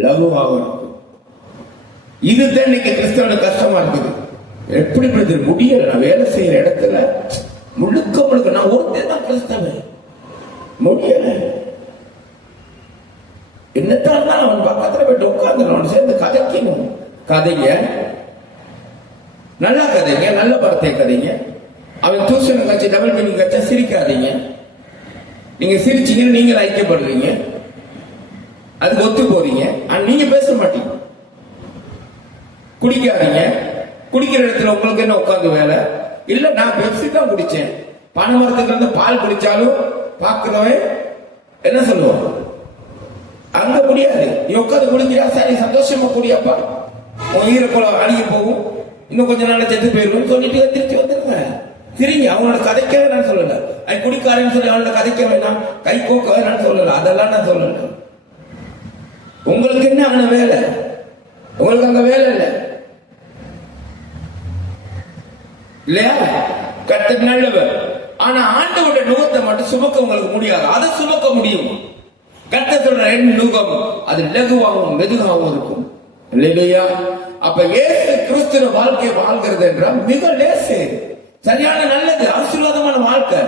லகுவாகவும் இருக்கும். இதுதான் இன்னைக்கு கிறிஸ்தவனுக்கு கஷ்டமா இருக்குது. எப்படி முடியல? நான் வேலை செய்யற இடத்துல முழுக்க நான் ஒருத்தர் தான் கிறிஸ்தவன். முடியல. என்னத்தான் அவன் பக்கத்துல போயிட்டு உட்கார்ந்து அவன் சேர்ந்து கதைக்கணும். கதைங்க, நல்லா கதைங்க, நல்ல படத்தை கதைங்க. அவன் தூசணம் காட்சி டபுள் மீனிங் காட்சா சிரிக்காதீங்க. நீங்க சிரிச்சீங்கன்னு நீங்க ஐக்கியப்படுறீங்க, அதுக்கு ஒத்து போறீங்க. நீங்க பேச மாட்டீங்க. குடிக்காதீங்க, குடிக்கிற இடத்துல உங்களுக்கு என்ன உட்காந்து வேலை இல்ல? நான் பெப்சி தான் குடிச்சேன். பனைமரத்துக்கு இருந்து பால் குடிச்சாலும் பாக்குறவன் என்ன சொல்லுவான்? அங்க முடியாது. நீ உட்காந்து குடிக்கிறியா, சரி சந்தோஷமா குடியாப்பா, உன் ஈரக்குள்ள அழுகி போகும், இன்னும் கொஞ்ச நாள் செத்து போயிருக்கும் சொல்லிட்டு திருச்சி வந்துருங்க. சரிங்க, அவங்களோட கதைக்க நான் சொல்லல. அது குடிக்காரன்னு சொல்லி அவனோட கதைக்க வேண்டாம், கை கோக்க வேணான்னு சொல்லல, அதெல்லாம் நான் சொல்லல. உங்களுக்கு என்ன அங்க வேலை? உங்களுக்கு அங்க வேலை இல்லை இல்லையா? கர்த்தர் நல்லவர். ஆனா ஆண்டவருடைய நுகத்தை மட்டும் சுமக்க உங்களுக்கு முடியாது. அதை சுமக்க முடியும். கர்த்தர் சொல்ற என் நுகம் அது லகுவாகவும் மெதுவாகவும் இருக்கும். இல்லையா? அப்ப இயேசு கிறிஸ்துவ வாழ்க்கை வாழ்கிறது என்றால் மிக லேசு, சரியான நல்லது, ஆசீர்வாதமான வாழ்க்கை.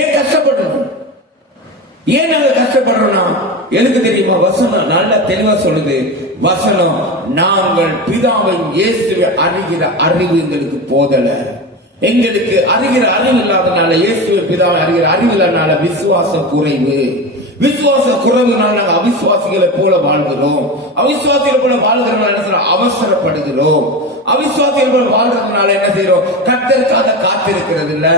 ஏன் கஷ்டப்படணும்? ஏன் நாங்க கஷ்டப்படுறோம்னா எதுக்கு தெரியுமா? வசனம் நல்லா தெளிவா சொல்லுது. வசனம், நாங்கள் பிதாவை இயேசுவை அறிகிற அறிவு எங்களுக்கு போதல. எங்களுக்கு அறிகிற அறிவு இல்லாதனால, இயேசுவை பிதாவை அறிகிற அறிவு இல்லாதனால விசுவாசம் குறைவு. விசுவாச குறைவுனால நாங்கள் அவிசுவாசிகளை போல வாழ்கிறோம். அவிசுவாசிகளை போல வாழ்கிறதுனால என்ன செய்யறோம்? அவசரப்படுகிறோம். அவிசுவாசிகள் போல வாழ்றதுனால என்ன செய்யறோம்? கர்த்தருக்காக காத்திருக்கிறது இல்ல.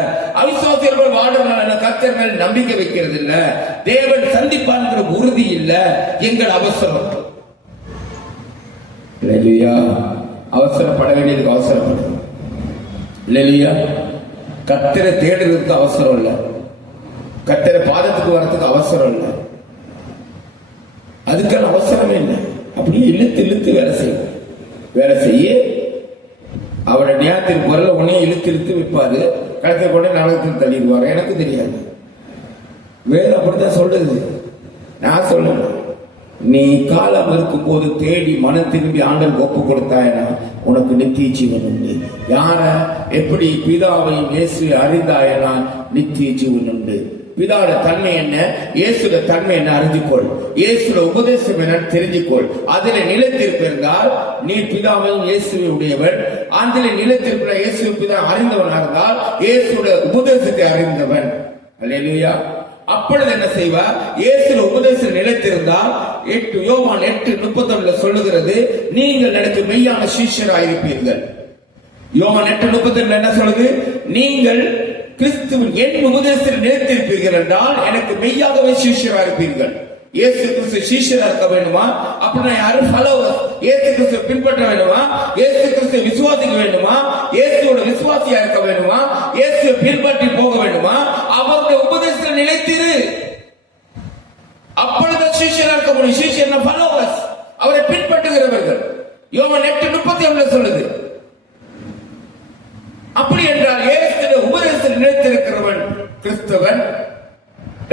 அவிசுவாசிகள் போல வாழ்றதுனால கர்த்தர் மேல் நம்பிக்கை வைக்கிறது இல்ல. தேவன் சந்திப்பான்ங்கிற உறுதி இல்ல. எங்கள் அவசரம். அவசரப்பட வேண்டியதுக்கு அவசரப்படும் இல்லையா? கர்த்தரை தேடுறதுக்கு அவசரம் இல்ல. கர்த்தரை பாதத்துக்கு வரதுக்கு அவசரம் இல்லை. அதுக்கான அவசரமே இல்லை. அப்படியே இழுத்து இழுத்து வேலை செய்ய அவரோட நியாயத்திற்கு வரல. உடனே இழுத்து இழுத்து வைப்பாரு. கடைசி கொண்டே நரகத்தில் தள்ளிடுவாரு. எனக்கு தெரியாது, வேதம் அப்படித்தான் சொல்றது. நான் சொல்லல. நீ காலம் இருக்கும் போது தேடி மனம் திரும்பி ஆண்டல் ஒப்பு கொடுத்தாயனா உனக்கு நித்திய ஜீவன் உண்டு. யார எப்படி? பிதாவையும் இயேசுவை அறிந்தாயனா நித்திய ஜீவன் உண்டு. பிதாவோட தன்மை என்ன, இயேசுட தன்மை என்ன அறிஞ்சுக்கொள். இயேசுட உபதேசம் என்ன தெரிஞ்சுக்கொள். அதில நிலைத்திருப்பிருந்தால் நீ பிதாவையும் இயேசுவை உடையவன். அதில நிலைத்திருப்பிற இயேசு பிதா அறிந்தவனாக இருந்தால் இயேசுட உபதேசத்தை அறிந்தவன். அல்லேலூயா. அப்பொழுது என்ன செய்வார்? இயேசுல உபதேசம் நிலைத்திருந்தால் யோவான் 8:31 சொல்லுகிறது, நீங்கள் எனக்கு மெய்யான சீஷராயிருப்பீர்கள். யோவான் 8:32 என்ன சொல்லுது? நீங்கள் கிறிஸ்துவின் என் உபதேசத்தில் நிலைத்திருப்பீர்கள் என்றால் எனக்கு மெய்யாகவே சீஷரா இருப்பீர்கள். இயேசு கிறிஸ்து சீஷரா இருக்க வேண்டுமா? அப்படின்னா யாரும் ஃபாலோவர்ஸ். இயேசு கிறிஸ்து பின்பற்ற வேண்டுமா? இயேசு கிறிஸ்து விசுவாசிக்க வேண்டுமா? இயேசுவோட விசுவாசியா இருக்க வேண்டுமா? இயேசு பின்பற்றி போக வேண்டுமா? அவருடைய உபதேசத்தில் நிலைத்திரு. அப்பொழுது சீஷரா இருக்க முடியும். சீஷர்னா ஃபாலோவர்ஸ், அவரை பின்பற்றுகிறவர்கள். யோவான் 8:31 சொல்லுது. அப்படி என்றால் இயேசுவின் உபதேசத்தில் நிலைத்திருக்கிறவன் கிறிஸ்தவன்.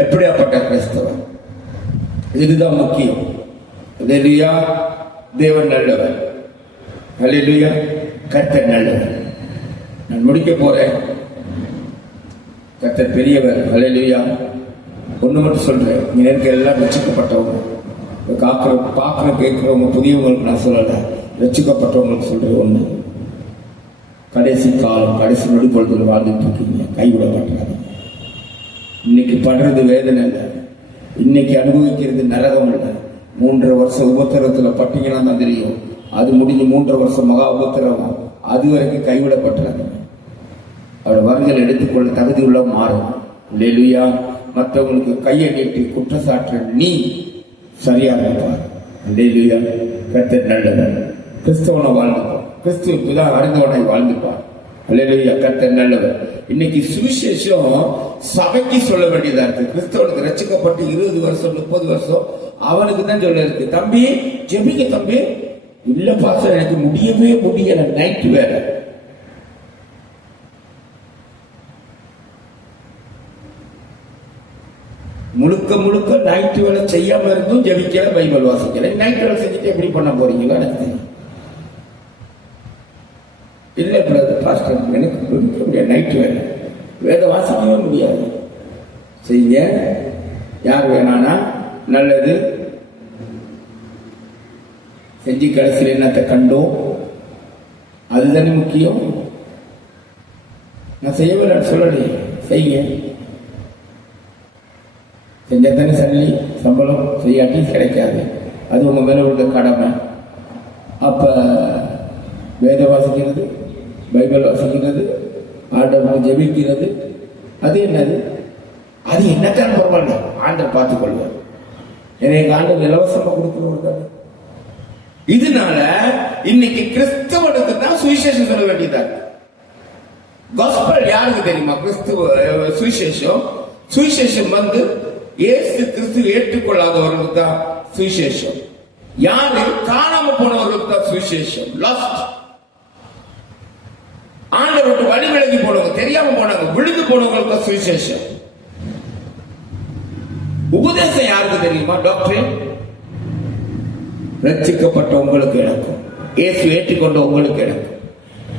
எப்படியாப்பட்ட கிறிஸ்தவன்? இதுதான் முக்கியம். அல்லேலூயா. தேவன் நல்லவர். அல்லேலூயா. கர்த்தர் நல்லவர். நான் முடிக்க போறேன். கர்த்தர் பெரியவர். அல்லேலூயா. ஒண்ணு மட்டும் சொல்றேன், இங்க இருக்க எல்லாம் ரட்சிக்கப்பட்டவங்க, பாக்குற கேட்கிறவங்க, புதியவங்களுக்கு நான் சொல்லல, ரட்சிக்கப்பட்டவங்களுக்கு சொல்றேன். ஒண்ணு, கடைசி காலம், கடைசி நொடிப்பொழுது வாழ்ந்துட்டு இருக்கீங்க. கைவிடப்பட்டாங்க. இன்னைக்கு படுறது வேதனை இல்லை, இன்னைக்கு அனுபவிக்கிறது நரகம் இல்லை. 3.5 வருஷம் உபத்திரத்துல பட்டீங்கன்னா தான் தெரியும். அது முடிஞ்சு 3.5 வருஷம் மகா உபத்திரவம். அது வரைக்கும் கைவிடப்பட்டாங்க. அவரோட வருங்கள் எடுத்துக்கொள்ள தகுதி உள்ள மாறும். அல்லேலூயா. மற்றவங்களுக்கு கையை நீட்டி குற்றச்சாட்டு நீ சரியாக இருப்பார். அல்லேலூயா. கர்த்தர் நல்லவர். கிறிஸ்தவனை வாழ்ந்துப்பார். கிறிஸ்துவ பிதா அறிந்தவனை வாழ்ந்துப்பார். அல்லேலூயா. கர்த்தர் நல்லவர். இன்னைக்கு சுவிசேஷம் சபைக்கு சொல்ல வேண்டியதா இருக்கு. கிறிஸ்தவனுக்கு ரட்சிக்கப்பட்டு 20 வருஷம் 30 வருஷம் அவனுக்கு தான் சொல்ல இருக்கு. தம்பி ஜெபிக்க தம்பி. இல்ல பாஸ்டர் எனக்கு முடியவே முடியல, நைட் வேற. முழுக்க முழுக்க நைட் வேலை செய்யாம இருந்தும் ஜெபிக்கல, பைபிள் வாசிக்கல. நைட் வேலை செஞ்சுட்டு எப்படி பண்ண போறீங்களா? எனக்கு இல்ல பிரதர் பாஸ்டர், எனக்கு நைட் வேலை, வேத வாசிக்கவே முடியாது. செய்ய. யார் வேணானா நல்லது செஞ்சு கடைசியில் என்னத்தை கண்டோம் அதுதானே முக்கியம். நான் செய்யவில்லை சொல்லலையே, செய்ய. செஞ்சத்தானே சல்லி சம்பளம், செய்யாட்டி கிடைக்காது. அது உங்க மேல உள்ள கடமை. அப்ப வேத வாசிக்கிறது, பைபிள் வாசிக்கிறது, ஆண்டவரை ஜெபிக்கிறது, அது என்னது? அது என்னத்தான் பரவாயில்ல, ஆண்டவர் பார்த்துக் கொள்வார். எனக்கு ஆண்டவர் இலவசமா கொடுக்கிறவர் தானே. இதனால இன்னைக்கு கிறிஸ்தவனுக்கு தான் சுவிசேஷம் சொல்ல வேண்டியதாக. காஸ்பல் யாருக்கு தெரியுமா? கிறிஸ்துவ சுவிசேஷம். சுவிசேஷம் வந்து இயேசு கிறிஸ்து ஏற்றுக்கொள்ளாதவர்களுக்கு தான் சுவிசேஷம். யாரு? காணாம போனவர்களுக்கு தான் சுவிசேஷம். லாஸ்ட் ஆண்டவருக்கு வழி விலகி போனவங்க, தெரியாம போனவங்க, விழுந்து போனவங்களுக்கு தான் சுவிசேஷம். உபதேசம் யாருக்கு தெரியுமா? டாக்டர் ரட்சிக்கப்பட்ட உங்களுக்கு எனக்கும், இயேசு ஏற்றுக்கொண்ட உங்களுக்கு எனக்கும்.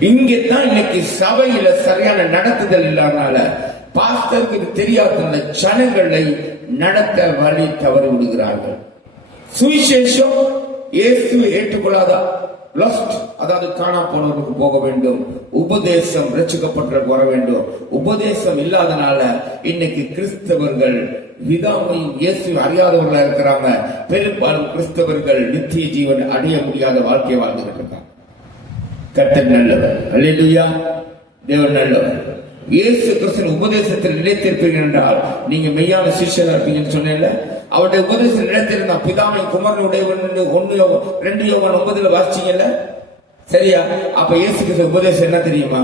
இங்கே தான் இன்னைக்கு சபையில சரியான நடத்துதல் இல்லாதனால பாஸ்டருக்கு தெரியாத ஜனங்களை நடத்த வழி தவறி விடுகிறார்கள். சுவிசேஷம் இயேசு ஏற்றுக்கொள்ளாத லாஸ்ட், அதாவது காணா போனவருக்கு போக வேண்டும். உபதேசம் ரட்சிக்கப்பட்ட வர வேண்டும். உபதேசம் இல்லாதனால இன்னைக்கு கிறிஸ்தவர்கள் விதாமையும் இயேசு அறியாதவர்களா இருக்கிறாங்க. பெரும்பாலும் கிறிஸ்தவர்கள் நித்திய ஜீவன் அடைய முடியாத வாழ்க்கையை வாழ்ந்துகிட்டு இருக்காங்க. கர்த்தர் நல்லவர். அல்லேலூயா. தேவன் நல்லவர். இயேசு கிறிஸ்துவின் உபதேசத்தில் நிலைத்திருப்பீர்கள் என்றால் நீங்க மெய்யான சிஷ்யரா இருப்பீங்கன்னு சொன்னேன்ல. அவருடைய உபதேசம் நிலைத்திருந்தா பிதாமை குமாரனுடைய 1 யோவான் 9 வாசிச்சீங்கல்ல, சரியா? அப்ப இயேசு கிறிஸ்து உபதேசம் என்ன தெரியுமா?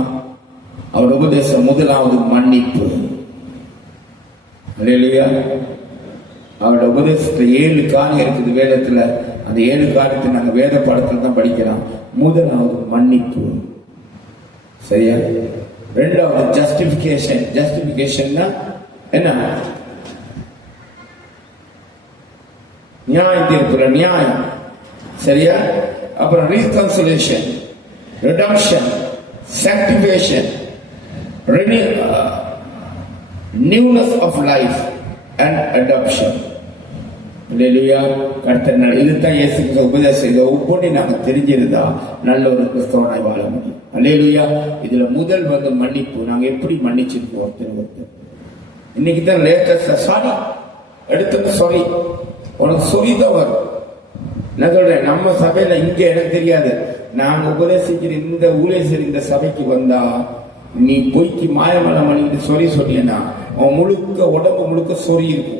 அவருடைய உபதேசம் முதலாவது மன்னிப்பு. அல்லேலூயா. அவருடைய உபதேசத்துல 7 காரியம் இருக்குது வேதத்துல. அந்த 7 காரியத்தை நாங்க வேத பாடத்துல தான் படிக்கிறோம். முதலாவது மன்னிப்பு, சரியா? ரெண்டாவது ஜஸ்டிபிகேஷன். ஜஸ்டிபிகேஷன்னா என்ன? நியாயம் தீர்ப்புல நியாயம், சரியா? அப்புறம் reconciliation, redemption, sanctification, newness of life and adoption. அல்லேலூயா. கர்த்தர் இதுதான் இயேசு கிறிஸ்து உபதேசம். இதை ஒவ்வொன்றி நாங்க தெரிஞ்சிருந்தா நல்ல ஒரு கிறிஸ்தவனாய் வாழ முடியும். அல்லேலூயா. இதுல முதல் வந்து மன்னிப்பு. நாங்க எப்படி மன்னிச்சிருக்கோம் ஒருத்தர். இன்னைக்கு தான் லேட்டஸ்டா சாரி எடுத்து சாரி, உனக்கு சொல்லி தான் வரும். நான் சொல்றேன், நம்ம சபையில இங்க எனக்கு தெரியாது, நாங்க உபதேசிக்கிற இந்த ஊழியர் இந்த சபைக்கு வந்தா நீ பொய்க்கு மாயமலம் பண்ணிட்டு சொறி சொன்னீங்கன்னா அவன் முழுக்க உடம்பு முழுக்க சொறி இருக்கும்.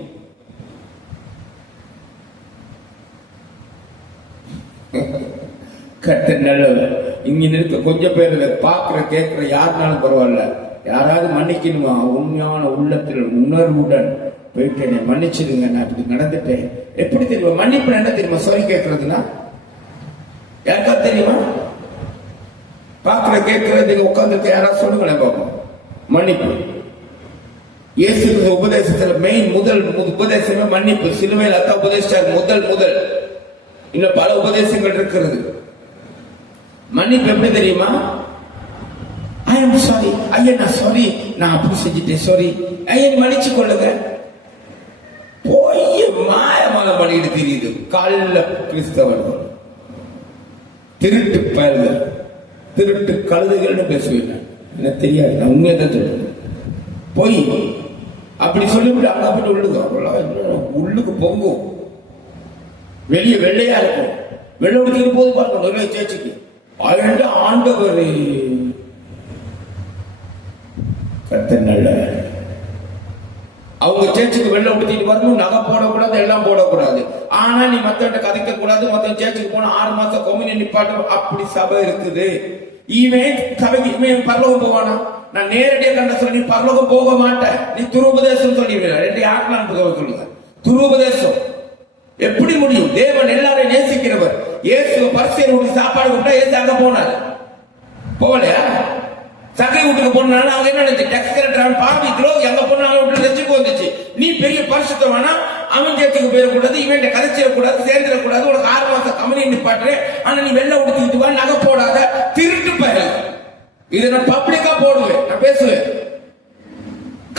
கர்த்தர் நல்லவர். இங்க இருக்க கொஞ்சம் பேர் பாக்குற கேட்கிற யாருனாலும் பரவாயில்ல, யாராவது மன்னிக்கணுமா? உண்மையான உள்ளத்தில் உணர்வுடன் போயிட்டு என்னை மன்னிச்சிடுங்க, நான் இப்படி நடந்துட்டேன். எப்படி தெரியுமா மன்னிப்பு? என்ன தெரியுமா சொல்லி கேட்கறதுன்னா? யாருக்கா தெரியுமா? பாக்குற கேட்கறதுக்கு உட்கார்ந்துருக்க யாராவது சொல்லுங்களேன் பார்ப்போம். மன்னிப்பு. இயேசு உபதேசத்துல மெயின் முதல் உபதேசமே மன்னிப்பு. சிலுவையில் அதான் உபதேசிச்சார் முதல். இன்னும் பல உபதேசங்கள் இருக்கிறது. மன்னிப்பு எப்படி தெரியுமா? ஐ எம் சாரி, ஐயா நான் சாரி, நான் அப்படி செஞ்சுட்டேன், சாரி ஐயா மன்னிச்சு கொள்ளுங்க. போய் மாயமாக பண்ணிட்டு தெரியுது கள்ள கிறிஸ்தவர்கள், திருட்டு பயல்கள், திருட்டு கழுதுகள்னு பேசுவீங்க. எனக்கு தெரியாது, நான் உண்மையை தான் சொல்றேன். போய் அப்படி சொல்லிவிட்டு அங்க போட்டு உள்ளுக்கு பொங்கும், வெளியே வெள்ளையா இருக்கும். வெள்ளை உடுத்திட்டு போது பாருங்க நிறைய சேர்ச்சிக்கு ஆண்டு ஆண்டவர். கர்த்தர் நல்லவர். அவங்க சேர்ச்சுக்கு வெள்ளை உடுத்திட்டு வரணும், நகை போடக்கூடாது, எல்லாம் போடக்கூடாது. ஆனா நீ மத்தவன்ட்ட கதைக்க கூடாது. மத்த சேர்ச்சுக்கு போனா 6 மாசம் கம்யூனியன் நிப்பாட்டு. அப்படி சபை இருக்குது. இவன் சபைக்கு இவன் பரலோகம் போவானா? நான் நேரடியாக கண்ட சொல்லி நீ பரலோகம் போக மாட்டேன், நீ துருபதேசம் சொல்லிவிடுவேன். 2 யாருன்னு சொல்லுங்க. துருபதேசம் எப்படி முடியும்? தேவன் எல்லாரையும் நேசிக்கிறவர். இயேசு பரிசேயர்களுக்கு சாப்பாடு கொடுத்தா இயேசு அங்க போனார், போகலையா? சகை வீட்டுக்கு போனாலும் அவங்க என்ன நினைச்சு டெக்ஸ் கலெக்டர் பாவி துரோகி அங்க போனா அவன் ரசிக்கு வந்துச்சு. நீ பெரிய பரிசுத்தமானா அவன் சேர்த்துக்கு போயிடக்கூடாது, இவன் கதைச்சிடக்கூடாது, சேர்ந்துடக்கூடாது. உனக்கு 6 மாசம் கம்பெனி நிப்பாட்டு. ஆனா நீ வெள்ள உடுத்திக்கிட்டு வா, நகை போடாத, திருட்டு பயல். இதை நான் பப்ளிக்கா போடுவேன், நான் பேசுவேன்.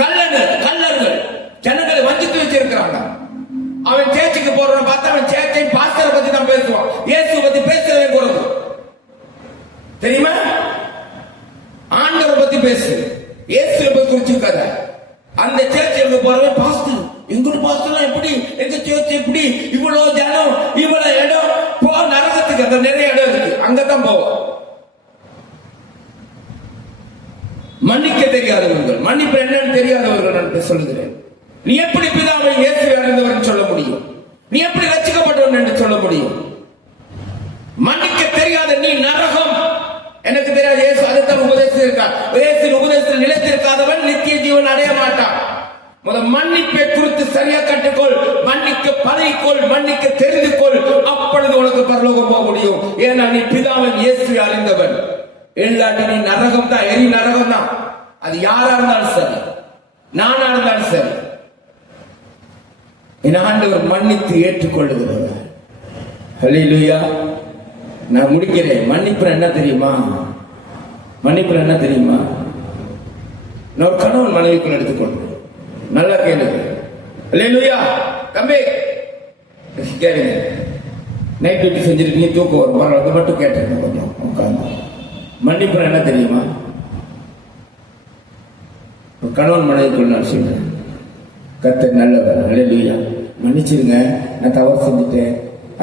கல்லர்கள் ஜன பத்தி பேசு, இயேசுவை பத்தி குறிச்சிருக்காத. அந்த சர்ச்சுக்கு போறவன் பாஸ்டர், எங்க பாஸ்டர்லாம் எப்படி, எங்க சர்ச் எப்படி, இவ்வளவு ஜனம், இவ்வளவு இடம், போ நரகத்துக்கு. அங்க நிறைய இடம் இருக்கு, அங்கதான் போவோம். மன்னிக்க தெரியாதவர்கள், மன்னிப்பு என்னன்னு தெரியாதவர்கள் நான் சொல்லுகிறேன். நீ எப்படி பிதாவை இயேசுவை அறிந்தவன் சொல்ல முடியும்? நீ எப்படி ரட்சிக்கப்பட்டவன் என்று சொல்ல முடியும்? மன்னிக்க தெரியாத நீ நரகம். எனக்கு தெரியாது, இயேசு அதுதான் உபதேசித்திருக்கார். இயேசுவின் உபதேசத்தில் நிலைத்திருக்காதவன் நித்திய ஜீவன் அடைய மாட்டான். முதல் மன்னிப்பை குறித்து சரியா கற்றுக்கொள், மன்னிக்க பழகிக்கொள், மன்னிக்க தெரிந்து கொள். அப்பொழுது உனக்கு பரலோகம் போக முடியும். ஏன்னா நீ பிதாவின் இயேசுவை அறிந்தவன். இல்லாட்டி நீ நரகம் தான், எரி நரகம் தான். அது யாரா இருந்தாலும் சரி, நானா இருந்தாலும் சரி. என் ஆண்டவர் மன்னித்து ஏற்றுக்கொள்ளுகிறவர். ஹல்லேலூயா. நான் முடிக்கிறேன். மன்னிப்பு என்ன தெரியுமா? மன்னிப்பு என்ன தெரியுமா? நான் ஒரு கணவன் மனைவிக்குள் எடுத்துக்கொள்றேன். நல்லா கேளுங்க. ஹல்லேலூயா. தம்பி கேளுங்க. நைட் டியூட்டி செஞ்சிருக்கீங்க, தூக்கம் வரும், அது மட்டும் கேட்டேன். கொஞ்சம் உட்கார்ந்து. மன்னிப்பு என்ன தெரியுமா? கணவன் மனைவிக்குள் நான் சொல்றேன், கர்த்தர் நல்லவர். ஹல்லேலூயா. மன்னிச்சிருங்க, நான் தவறு செஞ்சுட்டேன்.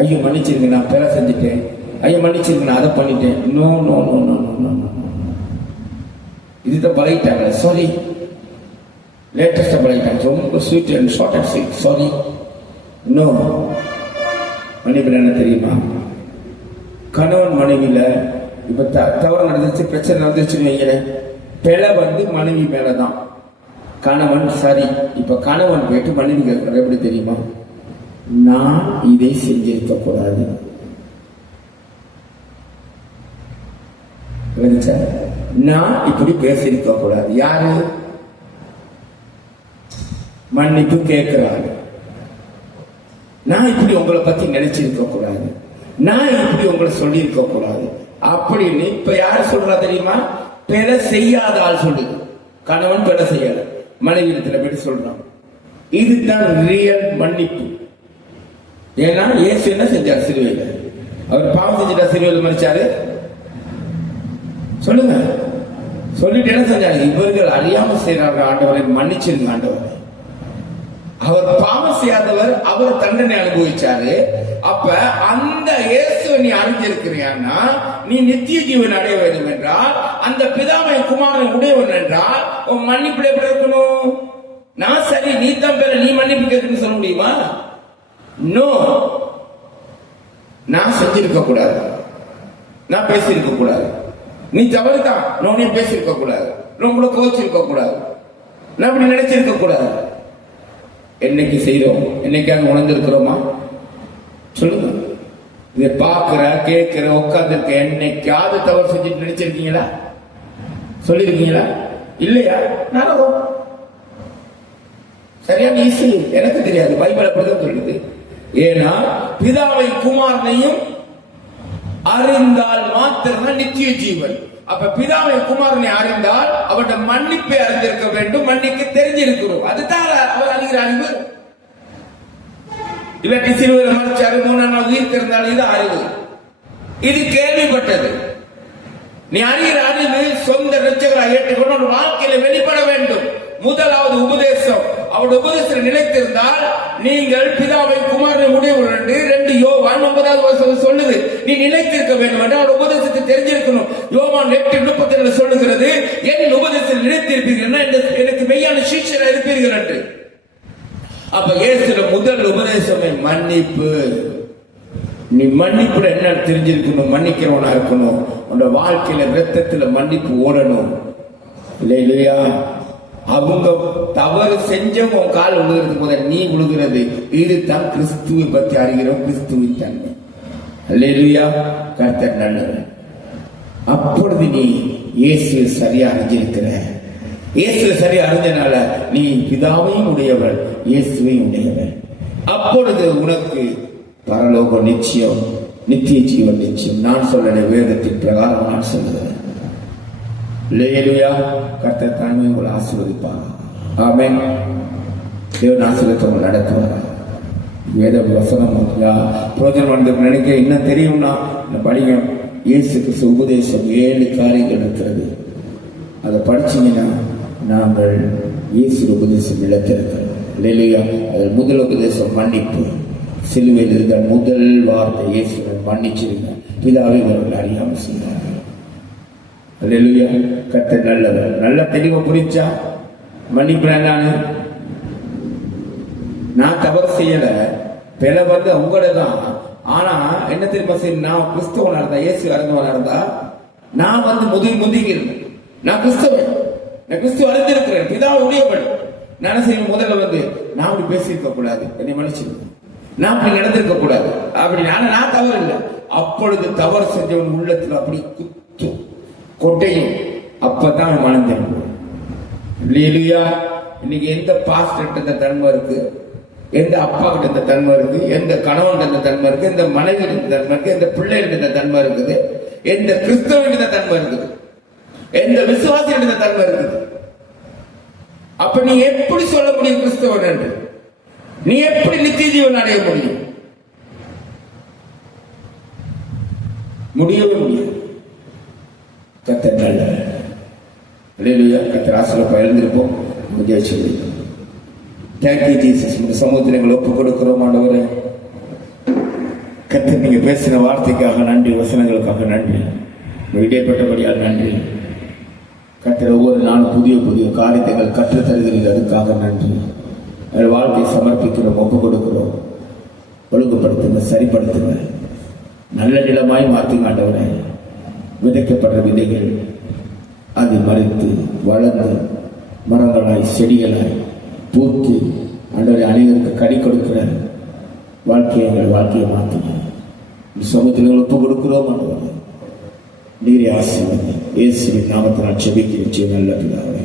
ஐயோ மன்னிச்சிருங்க, நான் பிழை செஞ்சுட்டேன். ஐயோ மன்னிச்சிருங்க, நான் அதை பண்ணிட்டேன். No no no no no no. இதுதான் பழகிட்டாங்க. சாரி, லேட்டஸ்டா பழகிட்டாங்க. ரொம்ப sweet and short and sweet. Sorry, no. மன்னிப்பு என்ன தெரியுமா? கணவன் மனைவியில இப்ப தவறு நடந்துச்சு, பிரச்சனை நடந்துச்சுன்னு வைக்கிறேன். பிழை மனைவி மேலதான். கணவன் சரி, இப்ப கணவன் போயிட்டு மனைவி கேட்கிற எப்படி தெரியுமா? நான் இதை செஞ்சிருக்க கூடாது. நான் இப்படி பேசியிருக்க கூடாது. யாரு? மன்னிப்பு கேட்கிறாரு. நான் இப்படி உங்களை பத்தி நினைச்சிருக்க கூடாது, நான் இப்படி உங்களை சொல்லி இருக்க கூடாது அப்படின்னு இப்ப யாரு சொல்றா தெரியுமா? பிழை செய்யாத ஆள் சொல்லுது. கணவன் பிழை செய்யல, மனைவி இடத்துல போயிட்டு சொல்றான். இதுதான் ரியல் மன்னிப்பு. ஏன்னா இயேசு என்ன செஞ்சார் சிலுவையில? அவர் பாவம் செஞ்சுட்டா சிலுவையில மறிச்சாரு? சொல்லுங்க. சொல்லிட்டு என்ன செஞ்சாரு? இவர்கள் அறியாம செய்யறாங்க, ஆண்டவரை மன்னிச்சிருங்க ஆண்டவர். அவர் பாவம் செய்யாதவர், அவர் தண்டனை அனுபவிச்சாரு. அப்ப அந்த இயேசு நீ அறிஞ்சிருக்கிறியான்னா, நீ நித்திய ஜீவன் அடைய வேண்டும் என்றால், அந்த பிதாவை குமாரனை உடையவன் என்றால், உன் மன்னிப்பு எப்படி இருக்கணும்? நான் சரி, நீ தான் பேர, நீ மன்னிப்பு கேட்கணும்னு சொல்ல முடியுமா? நோ. நான் செஞ்சிருக்க கூடாது, நான் பேசியிருக்க கூடாது. நீ தவறுதான், நீ பேசியிருக்க கூடாது, நான் கூட கோச்சிருக்க கூடாது, நான் அப்படி நினைச்சிருக்க கூடாது. என்னைக்கு செய்யறோம்? என்னைக்காக உணர்ந்திருக்கிறோமா? சொல்லுங்க. இதை பார்க்கிற, கேட்கிற, உட்கார்ந்துருக்க என்னைக்காவது தவறு செஞ்சுட்டு நினைச்சிருக்கீங்களா? சொல்லிருக்கீங்களா? இல்லையா? நரகம். சரியான ஈஸி. எனக்கு தெரியாது, பைபிள் அப்படிதான் சொல்லுது. ஏன்னா பிதாவை குமாரனையும் அறிந்தால் மாத்திரம் நித்திய ஜீவன். அப்ப பிதாவை குமாரனை அறிந்தால் அவருடைய மன்னிப்பை அறிந்திருக்க வேண்டும், மன்னிக்க தெரிஞ்சிருக்கிறோம். அதுதான் அவர் அறிகிற அறிவு. இவற்றை சிறுவர் மறைச்சாரு, 3 நாள் உயிர் திறந்தால் இது அறிவு. இது கேள்விப்பட்டது. நீ அறிகிற அறிவு சொந்த ரட்சகராக ஏற்றுக்கொண்டு வாழ்க்கையில வெளிப்பட வேண்டும். முதலாவது உபதேசம். அவருடைய உபதேசம் நிலைத்திருந்தால் நீங்கள் பிதாவை குமாரனை உடையவர் என்று 2 யோவான் 9 சொல்லுது. நீ நிலைத்திருக்க வேண்டும் என்று அவருடைய உபதேசத்தை தெரிஞ்சிருக்கணும். யோவான் 8:32 சொல்லுகிறது, என் உபதேசத்தில் நிலைத்திருப்பீர்கள், எனக்கு மெய்யான சீஷராக இருப்பீர்கள் என்று. அப்ப இயேசுவின் முதல் உபதேசமே மன்னிப்பு. நீ மன்னிப்பு என்ன தெரிஞ்சிருக்கணும், மன்னிக்கிறவனா இருக்கணும். உன்னோட வாழ்க்கையில ரத்தத்துல மன்னிப்பு ஓடணும். இல்லையா? அவங்க தவறு செஞ்சவங்க கால் விழுகிறது போத நீ விழுகிறது. இதுதான் கிறிஸ்துவை பற்றி அறிகிறோம், கிறிஸ்துவின் தன்மை. அல்லேலூயா. கர்த்தர் நல்லவர். அப்பொழுது நீ இயேசு சரியா அறிஞ்சிருக்கிற. இயேசு சரியா அறிஞ்சனால நீ பிதாவையும் உடையவர், இயேசுவையும் உடையவர். அப்பொழுது உனக்கு பரலோக நிச்சயம், நித்திய ஜீவன் நிச்சயம். நான் சொல்ல வேதத்தின் பிரகாரம் நான் சொல்லுகிறேன். அல்லேலூயா. கர்த்தர் தாமே உங்களை ஆசீர்வதிப்பார். ஆமென். தேவன் ஆசீர்வாதத்தை நடத்துவார். வேத வசனம் பிரோஜனம் வந்து நினைக்க இன்னும் தெரியும்னா படிங்க. இயேசு கிறிஸ்து உபதேசம் 7 காரியங்கள் இருக்கிறது. அதை படிச்சீங்கன்னா நாங்கள் இயேசு உபதேசம் இழத்திருக்கிறோம். இல்லையா? அதில் முதல் உபதேசம் மன்னிப்பு. சிலுவையில் இருந்த முதல் வார்த்தை இயேசுவை மன்னிச்சிருங்க, பிதாவை அவர்கள் அறியாமல் செய்தார்கள். அல்லேலூயா. கர்த்தர் நல்லவர். நல்ல தெளிவா புரிச்சா மன்னிப்பு நான் தவறு செய்யல, பிழை வந்து உங்களோட தான். ஆனா என்ன தெரியுமா செய்யணும்? நான் கிறிஸ்தவனா இருந்தா, இயேசு அறிந்தவனா இருந்தா, நான் வந்து முந்திக்கு இருந்தேன். நான் கிறிஸ்தவன், நான் கிறிஸ்துவ அறிந்திருக்கிறேன், பிதாவை உடையவன். நான் செய்யணும், முதல்ல வந்து நான் அப்படி பேசியிருக்க கூடாது, என்னை மன்னிச்சிருக்கேன், நான் அப்படி நடந்திருக்க கூடாது அப்படின்னு. ஆனா நான் தவறு இல்லை. அப்பொழுது தவறு செஞ்சவன் உள்ளத்துல அப்படி குத்து கொட்டையும், அப்பதான் அவன் மனம் திரும்பும். இல்லையா? இன்னைக்கு எந்த பாஸ்டர் இந்த தன்மை இருக்கு, எந்த அப்பா கிட்ட இந்த தன்மை இருக்கு, எந்த கணவன் இந்த தன்மை இருக்கு, எந்த மனைவி இந்த தன்மை இருக்கு, எந்த பிள்ளைகிட்ட இந்த தன்மை இருக்குது, எந்த கிறிஸ்தவன் இந்த தன்மை இருக்குது, எந்த விசுவாசி இந்த தன்மை இருக்குது. அப்ப நீ எப்படி சொல்ல முடியும் கிறிஸ்தவன் என்று? நீ எப்படி நித்திய ஜீவன் அடைய முடியும்? முடியவே முடியாது. கர்த்தர் நல்லவர். அல்லேலூயா. கர்த்தர் ஆசீர்வாதம் எழுந்திருப்போம். ஜெயிச்சு முடியும். Thank you Jesus. இந்த சமூகத்தில் எங்களை ஒப்புக் கொடுக்கிறோம். ஆண்டவரே, கர்த்தர் நீங்க பேசின வார்த்தைக்காக நன்றி, வசனங்களுக்காக நன்றி, இடைப்பட்டபடியால் நன்றி. கர்த்தர் ஒவ்வொரு நாளும் புதிய புதிய காரியத்தைகள் கற்றுத் தருகிறீர்கள், அதுக்காக நன்றி. வாழ்க்கையை சமர்ப்பிக்கிறோம், ஒப்புக் கொடுக்கிறோம். ஒழுங்குபடுத்துங்க, சரிப்படுத்துங்க, நல்ல நிலமாய் மாற்றுங்க. ஆண்டவரே, விதைக்கப்படுற விதைகள் அது மறைத்து வளர்ந்து மரங்களாய் செடிகளாய் பூத்து ஆண்டவரே அனைவருக்கு கனி கொடுக்கிற வாழ்க்கையை மாற்றுங்க. சமூகத்தில் ஒப்பு கொடுக்கிறோம். ஆண்டவரே, நீரே ஆசீர்வதிங்க. இயேசுவின் நாமத்தினால் ஜெபிக்கிறேன் நல்ல பிதாவே.